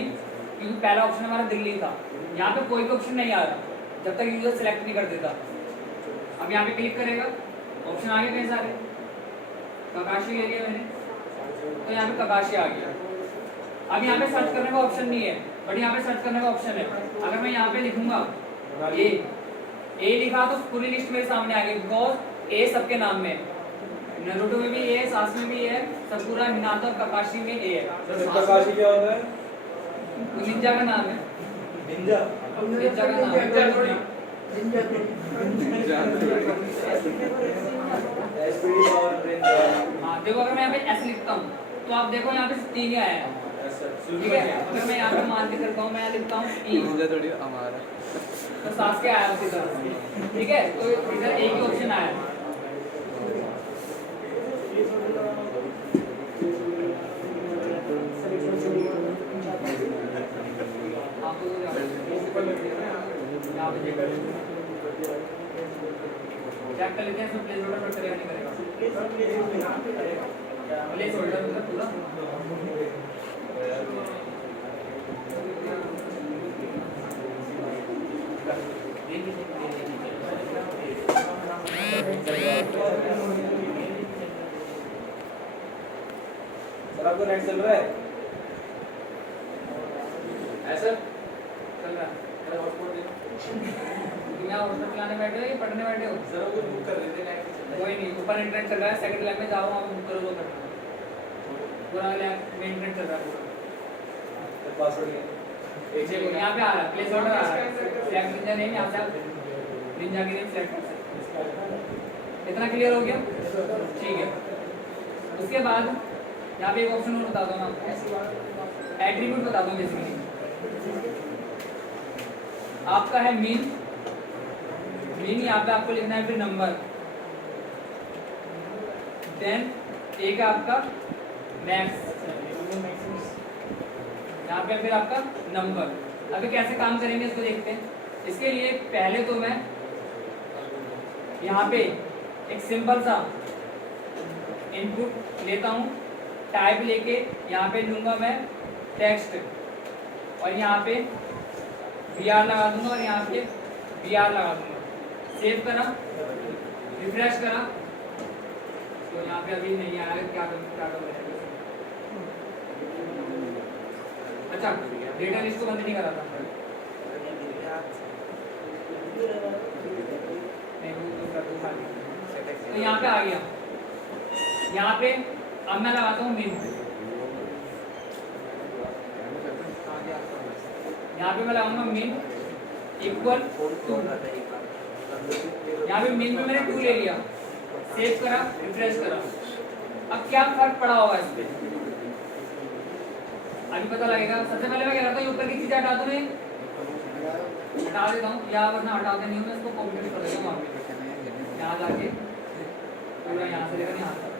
क्योंकि पहला ऑप्शन हमारा दिल्ली था। यहाँ पे कोई भी ऑप्शन नहीं आ रहा जब तक यूजर सेलेक्ट नहीं कर देता। अब यहाँ पे क्लिक करेगा, ऑप्शन आगे कई सारे, ककाशी ले लिया मैंने, तो यहाँ पे ककाशी आ गया। अब यहाँ पे सर्च करने का ऑप्शन नहीं है, बट यहाँ पे सर्च करने का ऑप्शन है। अगर मैं यहाँ पे लिखूंगा ए लिखा तो पूरी लिस्ट मेरे सामने आ गई, बिकॉज ए सबके नाम में, नरूटो में भी ए है, सास में भी ए है, सकुरा, हिनाता और ककाशी में ए है। ककाशी क्या होता है? निंजा का नाम है, निंजा निंजा का नाम है। एसपीडी और रेंज। हाँ देखो, अगर मैं यहाँ पे एस लिखता हूँ तो आप देखो यहाँ पे 3 ही आया है, ठीक है। अगर मैं यहाँ पे मान के करता हूँ, मैं लिखता हूँ ई, थोड़ी हमारा तो सास के आया उसी तरह से, ठीक है। तो इधर एक ही ऑप्शन आया। चेक कर लेते हैं इसमें प्लेस होल्डर करेगा नहीं करेगा। प्लेस होल्डर मतलब पूरा सर आपको नेट चल रहा है? ऐसा चल रहा है। मेरा हॉटस्पॉट देखो, तुम यहाँ हॉटस्पॉट चलाने बैठे हो या पढ़ने बैठे हो? सर वो बुक कर देते हैं। कोई नहीं, ऊपर इंटरनेट चल रहा है, सेकंड लाइन में जाओ, वहाँ पे बुक करो, जो करना है। पूरा लैब में इंटरनेट चल रहा है पूरा। पासवर्ड देखो यहाँ पे आ रहा है, प्लेस ऑर्डर आ रहा है, सिलेक्ट निंजा नेम, यहाँ से आप निंजा की नेम सिलेक्ट कर सकते हैं। इतना क्लियर हो गया? ठीक है। उसके बाद यहाँ पे एक ऑप्शन और बता दो ना, एट्रीब्यूट बता दो। बेसिकली आपका है मीन, मीन यहाँ पे आपको लिखना है फिर नंबर, देन एक है आपका मैक्स, यहाँ पे फिर आपका नंबर। अभी कैसे काम करेंगे इसको देखते हैं। इसके लिए पहले तो मैं यहाँ पे एक सिंपल सा इनपुट लेता हूँ, टाइप लेके यहाँ पे लूँगा मैं टेक्स्ट, और यहाँ पे VR लगा दूंगा और यहाँ पे VR लगा दूंगा। सेव करा, रिफ्रेश करा, तो यहाँ पे अभी नहीं आया, क्या कर रहे हैं। अच्छा, डेटा लिस्ट को बंद नहीं करा था, तो यहाँ पे आ गया। यहाँ पे अब मैं लगाता हूँ मिन, यहाँ पे मैं लगाऊंगा मिन इक्वल टू, यहाँ पे मिन में मैंने 2 ले लिया, सेव करा, रिफ्रेश करा। अब क्या फर्क पड़ा होगा इस पे अभी पता लगेगा। सबसे पहले मैं क्या करता हूँ, ऊपर की चीजें हटा दूँ, हटा देता हूँ, या वरना हटाते नहीं हूँ मैं इसको कॉपी कर देता हूँ वहाँ पे, यहाँ जाके पूरा यहाँ से लेकर यहाँ तक।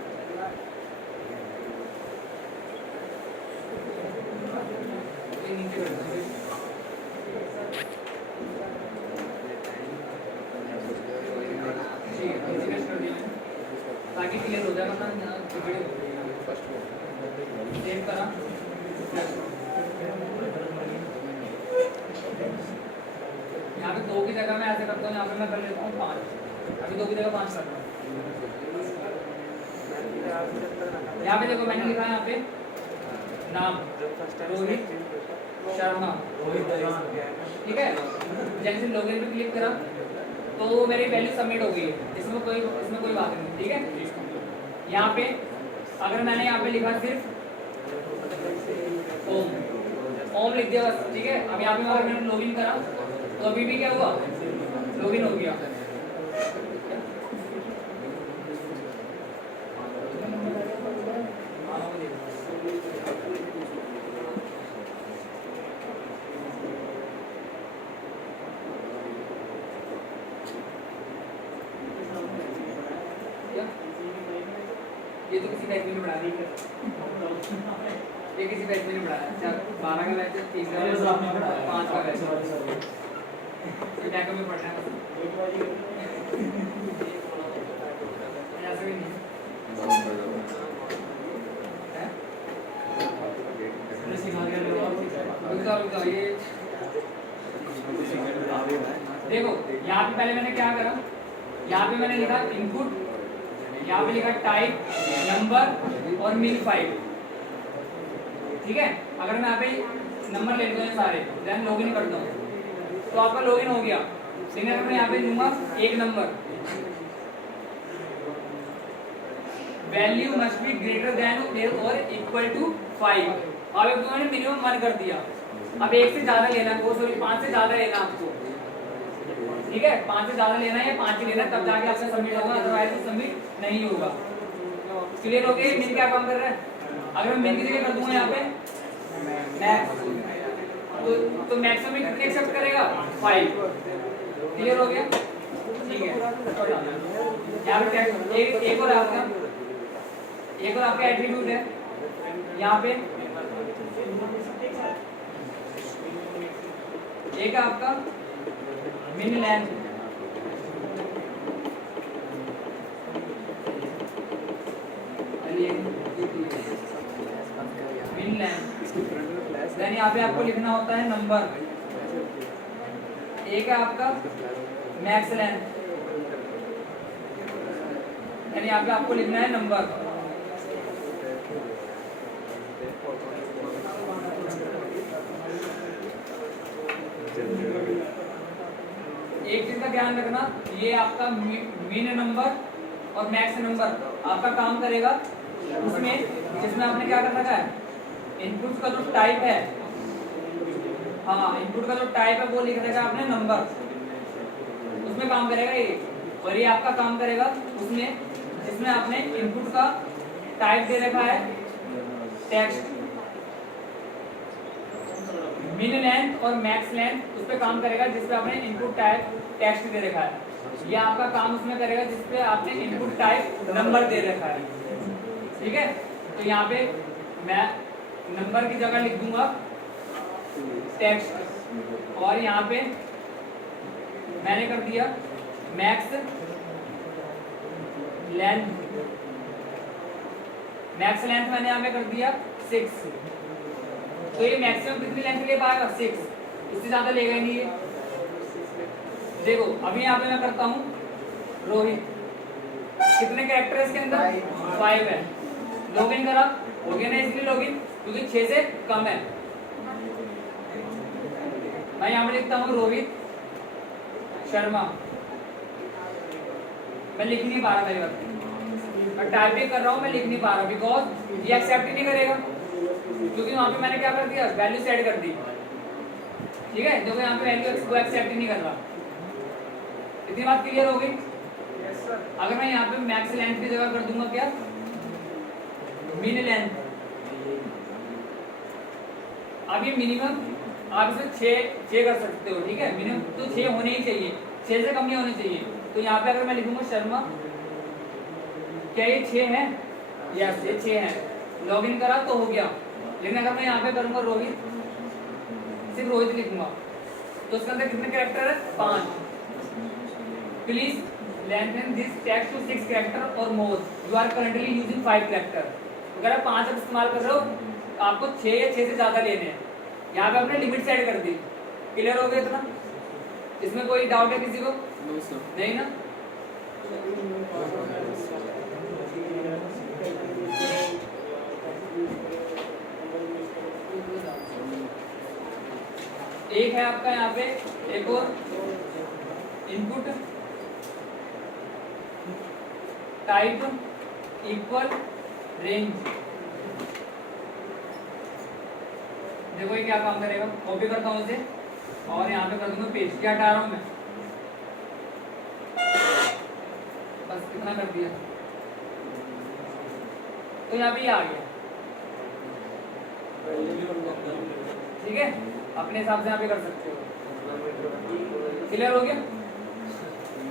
ये नीचे कर दूँ, ठीक है, नीचे पेस्ट कर दिया मैंने, ताकि क्लियर हो जाए, मतलब यहाँ वीडियो सेव करा। यहाँ पे 2 की जगह मैं ऐसे करता हूँ, यहाँ पे मैं कर लेता हूँ 5, अभी 2 की जगह 5 करता हूँ। यहाँ पे देखो मैंने लिखा है यहाँ पे नाम रोहित शर्मा, ठीक है। जैसे लॉगिन पे क्लिक करा तो मेरी वैल्यू सबमिट हो गई है, इसमें कोई बात नहीं, ठीक है। यहाँ पे अगर मैंने यहाँ पे लिखा सिर्फ ओम लिख दिया बस, ठीक है। अब यहाँ पे अगर मैंने लॉगिन करा तो अभी भी क्या हुआ, लॉगिन हो गया। ये तो किसी बैच में बढ़ा दी, ये किसी बैच में नहीं बढ़ाया। अच्छा 12 का बैच है, 30 का बैच, 5 का बैच, ये टैग में पढ़ना है ऐसे भी नहीं रुका ये देखो। यहाँ पे पहले मैंने क्या करा, यहाँ पे मैंने लिखा इनपुट, यहाँ पे लिखा टाइप नंबर और मिन 5, ठीक है। अगर मैं यहाँ पे नंबर ले लेता हूँ सारे, देन लॉगिन करता हूँ तो आपका लॉगिन हो गया। लेकिन अगर मैं यहाँ पे लूंगा एक number, value must be greater than और इक्वल टू 5, अब एक मैंने मिनिमम 1 कर दिया। अब 1 से ज्यादा लेना है, 5 से ज्यादा लेना आपको, ठीक है। 5 से ज्यादा लेना है, 5 ही लेना है, तब जाके आपका सबमिट होगा, अदरवाइज तो सबमिट नहीं होगा। क्लियर हो गया मिन क्या काम कर रहा है। अगर मैं मिन की जगह कर दूंगा यहाँ पे मैक्स, तो मैक्सिमम कितने एक्सेप्ट करेगा 5। क्लियर हो गया, ठीक है। यहाँ पे एक और आपका एट्रीब्यूट है यहाँ पे, एक है आपका min length, min length, then यहाँ पे आपको लिखना होता है नंबर। एक है आपका मैक्स लेंथ, यानी यहाँ पे आपको लिखना है नंबर। एक चीज का ध्यान रखना, ये आपका मीन नंबर और मैक्स नंबर आपका काम करेगा उसमें जिसमें आपने क्या कर रखा है, इनपुट का जो टाइप है, हाँ इनपुट का जो टाइप है वो लिख रखा है आपने नंबर, उसमें काम करेगा ये। और ये आपका काम करेगा उसमें जिसमें आपने इनपुट का टाइप दे रखा है टेक्स्ट। मिन लेंथ और मैक्स लेंथ उस पे काम करेगा जिस पे आपने इनपुट टाइप टेक्स्ट दे रखा है। ये आपका काम उसमें करेगा जिस पे आपने इनपुट टाइप नंबर दे रखा है। ठीक है, तो यहाँ पे मैं नंबर की जगह लिख दूंगा टेक्स्ट, और यहाँ पे मैंने कर दिया मैक्स लेंथ। मैक्स लेंथ मैंने यहाँ पे कर दिया 6। तो ये मैक्सिमम कितनी लेंथ ले पाएगा? 6, उससे ज्यादा लेगा ही नहीं ये। देखो अभी यहाँ पे मैं करता हूँ रोहित, कितने कैरेक्टर है इसके अंदर? 5 है। लॉगिन करा, हो गया ना इसलिए लॉगिन, क्योंकि 6 से कम है। मैं यहाँ पे लिखता हूँ रोहित शर्मा। मैं लिख नहीं पा रहा, मेरी बात मैं टाइपिंग कर रहा हूँ, मैं लिख नहीं पा रहा, बिकॉज ये एक्सेप्ट ही नहीं करेगा, क्योंकि वहाँ पे मैंने क्या कर दिया, वैल्यू सेट कर दी। ठीक है, देखो यहाँ पे वैल्यू को एक्सेप्ट ही नहीं कर रहा। इतनी बात क्लियर हो गई? अगर मैं यहाँ पे मैक्स लेंथ की जगह कर दूंगा क्या, मिन लेंथ। अब ये मिनिमम आप इसे 6 कर सकते हो, ठीक है, मिनिमम तो 6 होने ही चाहिए, 6 से कम नहीं होने चाहिए। तो यहाँ पे अगर मैं लिखूंगा शर्मा, क्या ये 6 है? यस, ये 6 है। लॉगिन करा तो हो गया। लेकिन अगर मैं यहाँ पे करूंगा रोहित, सिर्फ रोहित लिखूंगा, तो उसके अंदर कितने कैरेक्टर है? 5। Please lengthen this text to 6 character or more. You are currently using 5 character. अगर आप 5 इस्तेमाल कर रहे हो, आपको 6 या 6 से ज्यादा लेने हैं। यहाँ पे आपने लिमिट सेट कर दी। क्लियर हो गया इतना? इसमें कोई डाउट है किसी को? नहीं ना? एक है आपका यहाँ पे एक और इनपुट टाइप इक्वल रेंज। देखो ये क्या काम करेगा, कॉपी करता हूँ इसे और यहाँ पे कर दूंगा पेज। क्या हटा रहा हूँ मैं, बस कितना कर दिया, तो यहाँ पे ये आ गया। ठीक है, अपने हिसाब से यहाँ पे कर सकते हो। क्लियर हो गया?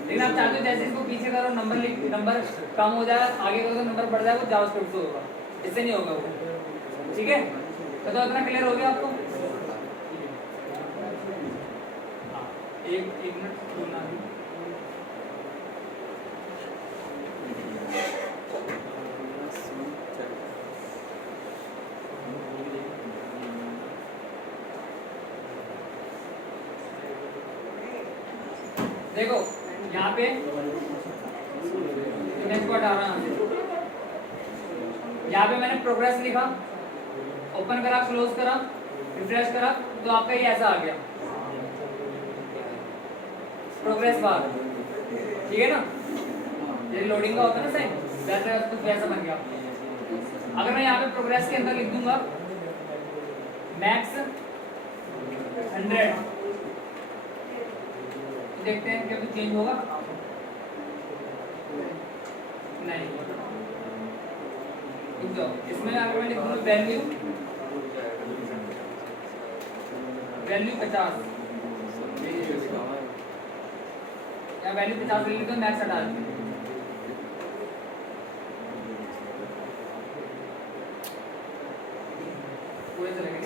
लेकिन आप चाहते हो जैसे इसको पीछे करो, नंबर कम हो जाए, आगे करो तो नंबर बढ़ जाएगा, जावास्क्रिप्ट से होगा, इससे नहीं होगा वो। ठीक है, तो इतना क्लियर हो गया आपको? हाँ, एक मिनट सुनना भी। देखो यहाँ पे नेक्स्ट को हटा रहा हूं। यहाँ पे मैंने प्रोग्रेस लिखा, ओपन करा, क्लोज करा, रिफ्रेश करा, तो आपका ये ऐसा आ गया प्रोग्रेस बार। ठीक है ना, ये लोडिंग का होता है ना साइन, वैसे तो वैसा बन गया। अगर मैं यहाँ पे प्रोग्रेस के अंदर लिख दूंगा मैक्स 100, देखते हैं क्या कुछ चेंज होगा? नहीं। इसमें अगर मैं लिखूंगा वैल्यू 50, या वैल्यू 50 ले तो मैक्स हटा देंगे। पूरे चलेंगे।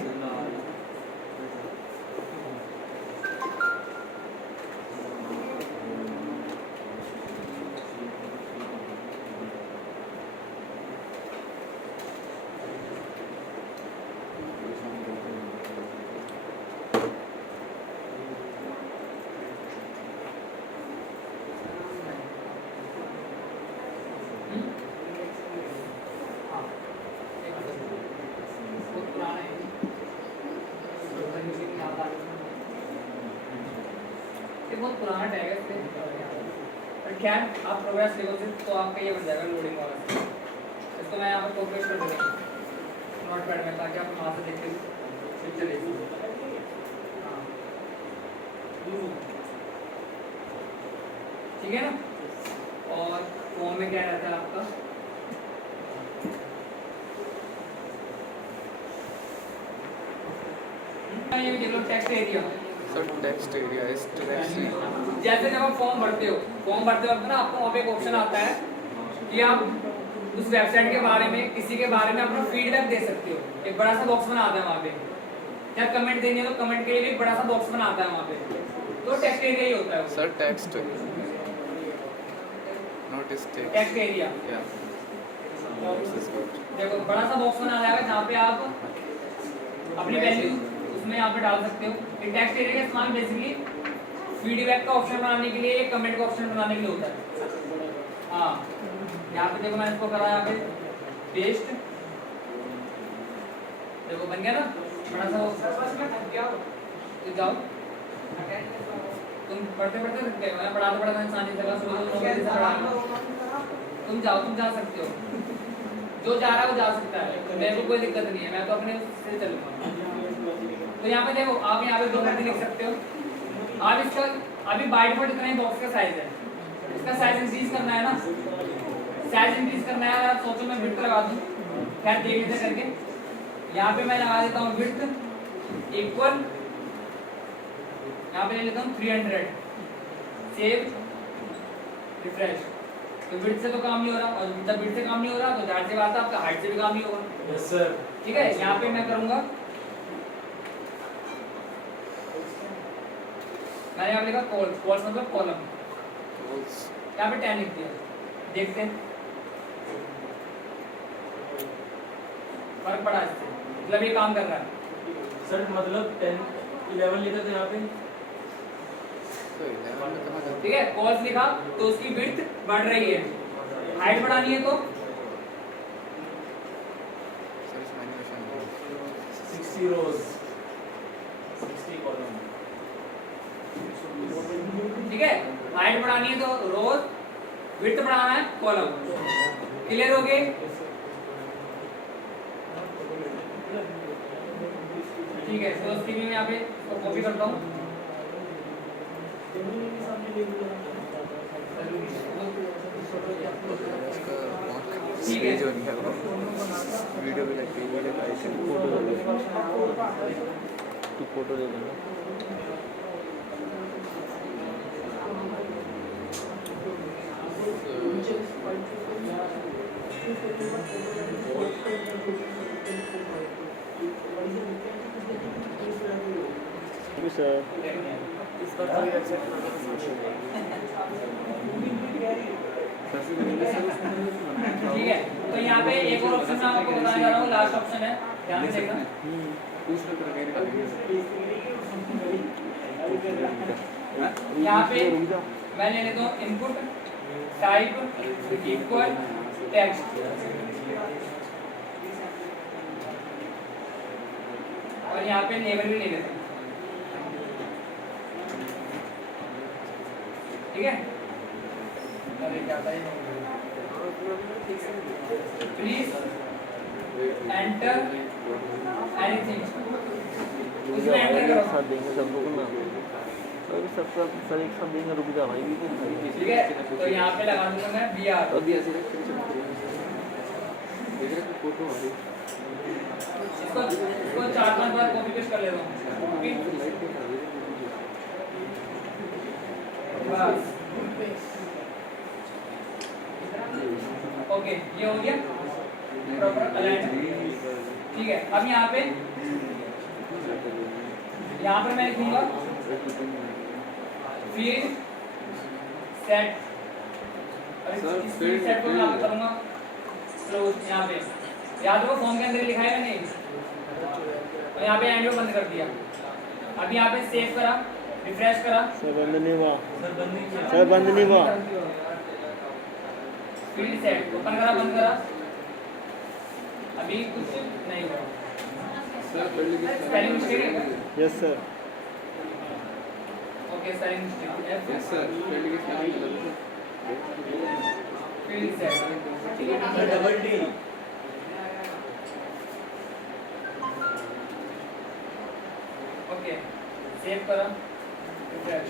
बहुत पुराना टैग है इसलिए, खैर आप प्रोग्रेस देखो तो आपका ये बन जाएगा लोडिंग वाला। इसको मैं यहाँ पर कॉपी कर दूँगा नोटपैड में, ताकि आप वहाँ से देख के पिक्चर देख सकें। हाँ, ठीक है ना। और फॉर्म में क्या रहता है आपका, ये देख लो text area. Text area is जैसे जब आप फॉर्म भरते हो वक्त ना आपको वहाँ पे एक ऑप्शन आता है कि आप उस वेबसाइट के बारे में, किसी के बारे में अपना फीडबैक दे सकते हो। एक बड़ा सा बॉक्स बना आता है वहाँ पे, क्या कमेंट देनी है तो कमेंट के लिए भी एक बड़ा सा बॉक्स बना आता है वहाँ पे, तो टेक्स्ट एरिया ही होता है वो। Sir text notice text area देखो बड़ा सा बॉक्स बना जाएगा जहाँ पे आप अपनी वैल्यू उसमें यहाँ पे डाल सकते हो। ये टेक्स्ट एरिया का इस्तेमाल बेसिकली फीडबैक का ऑप्शन बनाने के लिए, कमेंट का ऑप्शन बनाने के लिए होता है। हाँ यहाँ पे देखो मैंने इसको करा यहाँ पे पेस्ट, देखो बन गया ना बड़ा सा बॉक्स। तो जाओ तुम पढ़ते पढ़ते सकते हो, मैं पढ़ाते पढ़ाते इंसान नहीं चला तुम जाओ, तुम जा सकते हो, जो जा रहा है वो जा सकता है, मेरे को कोई दिक्कत नहीं है, मैं तो अपने से चलूंगा। तो यहाँ पे देखो आप यहाँ पे 2 मिनट लिख सकते हो। आप इसका अभी बाय डिफॉल्ट इतना ही बॉक्स का साइज है, इसका साइज इंक्रीज करना है ना, साइज इंक्रीज करना है। अगर आप सोचो मैं विड्थ लगा दूं, खैर देख लेते करके, यहाँ पे मैं लगा देता हूँ विड्थ इक्वल, यहाँ पे ले लेता हूँ 300, सेव रिफ्रेश। तो विड्थ से तो काम नहीं हो रहा, और जब विड्थ से काम नहीं हो रहा तो जाहिर सी बात है आपका हाइट से भी काम नहीं होगा। Yes sir. ठीक है, यहाँ पे मैं करूंगा, मैंने यहाँ पे लिखा कॉल्स मतलब कॉलम, यहाँ पे 10 लिख दिया, देखते हैं फर्क पड़ा इससे, मतलब ये काम कर रहा है। सर मतलब 10 11 लिखा था यहाँ पे। ठीक है, कॉल्स लिखा तो उसकी विड्थ बढ़ रही है, हाइट बढ़ानी है तो 60 rows 60 कॉलम। ठीक है, हाइट बढ़ानी है तो रोज, विड्थ बढ़ाना है कॉलम। क्लियर हो गए? ठीक है, तो उसकी भी मैं यहाँ पे कॉपी करता हूँ। ठीक है, वीडियो भी लगती है, वीडियो का आइकन तू फोटो दे देना। सर इस पर कोई एक्सेप्ट ठीक है, तो यहाँ पे एक और ऑप्शन मैं आपको बताने जा रहा हूँ, लास्ट ऑप्शन है, ध्यान से देखना। यहाँ पे मैं ले लेता हूँ इनपुट टाइप इक्वल टेक्स्ट, और यहाँ पे लेबल भी ले लेते हैं। ठीक है, अरे क्या था ये, प्लीज एंटर एनीथिंग, उसमें एंटर करो। साथ देंगे सब लोग ना, सब सर एक साथ देंगे, रुक जा भाई। ठीक है, तो यहाँ पे लगा दूंगा मैं BR, अभी ऐसे फोटो आ रही इसको 4-5 बार कॉपी पेस्ट कर लेता हूँ। बस ओके, ये हो गया प्रॉपर अलाइन। ठीक है, अब यहाँ पे मैं लिखूंगा फील्ड सेट, इस फील्ड सेट को मैं यहाँ पे करूंगा क्लोज। यहाँ पे याद रखो फॉर्म के अंदर लिखा है या नहीं, और यहाँ पे एंड में बंद कर दिया। अब यहाँ पे सेव करा, रिफ्रेश करा, सर बंद नहीं हुआ, सर बंद नहीं हुआ। फील्ड सेट ओपन करा, बंद करा, अभी कुछ नहीं हुआ। स्पेलिंग मिस्टेक है? Yes sir. Okay, spelling mistake yes sir, field set. Sir double T. Okay, save करा, रिफ्रेश,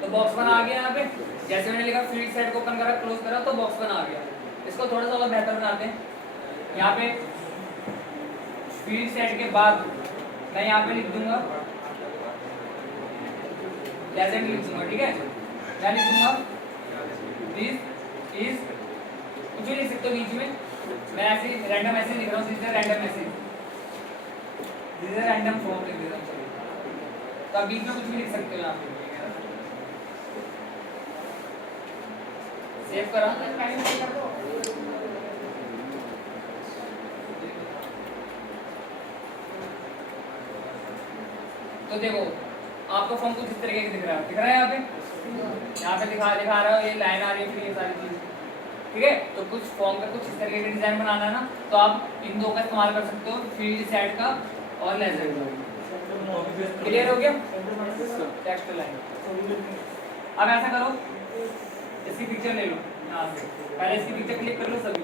तो बॉक्स बना आ गया। यहाँ पे जैसे मैंने लिखा फील्ड सेट को ओपन करा, क्लोज करा, तो बॉक्स बना आ गया। इसको थोड़ा सा और बेहतर बनाते हैं। यहाँ पे फील्ड सेट के बाद मैं यहाँ पे लिख दूंगा लेजेंड, लिख दूंगा। ठीक है, मैं लिख दूंगा दिस इज कुछ भी लिख सकते हो बीच में। मैं ऐसे रैंडम मैसेज लिख रहा हूँ, सीधे रैंडम मैसेज, सीधे रैंडम फॉर्म लिख देता हूँ। तो आप बीच में कुछ भी लिख सकते हो यहाँ पे। सेव करा तो देखो आपका फॉर्म कुछ इस तरीके का दिख रहा है यहाँ पे दिखा रहा है, ये लाइन आ रही है, फिर ये सारी चीज, ठीक है। तो कुछ फॉर्म का कुछ इस तरीके का डिजाइन बनाना है ना, तो आप इन दो का इस्तेमाल कर सकते हो, फील्ड सेट का और लेजर का। क्लियर हो गया टेक्स्ट लाइन। अब ऐसा करो, इसकी पिक्चर ले लो यहाँ से, पहले इसकी पिक्चर क्लिक कर लो सभी,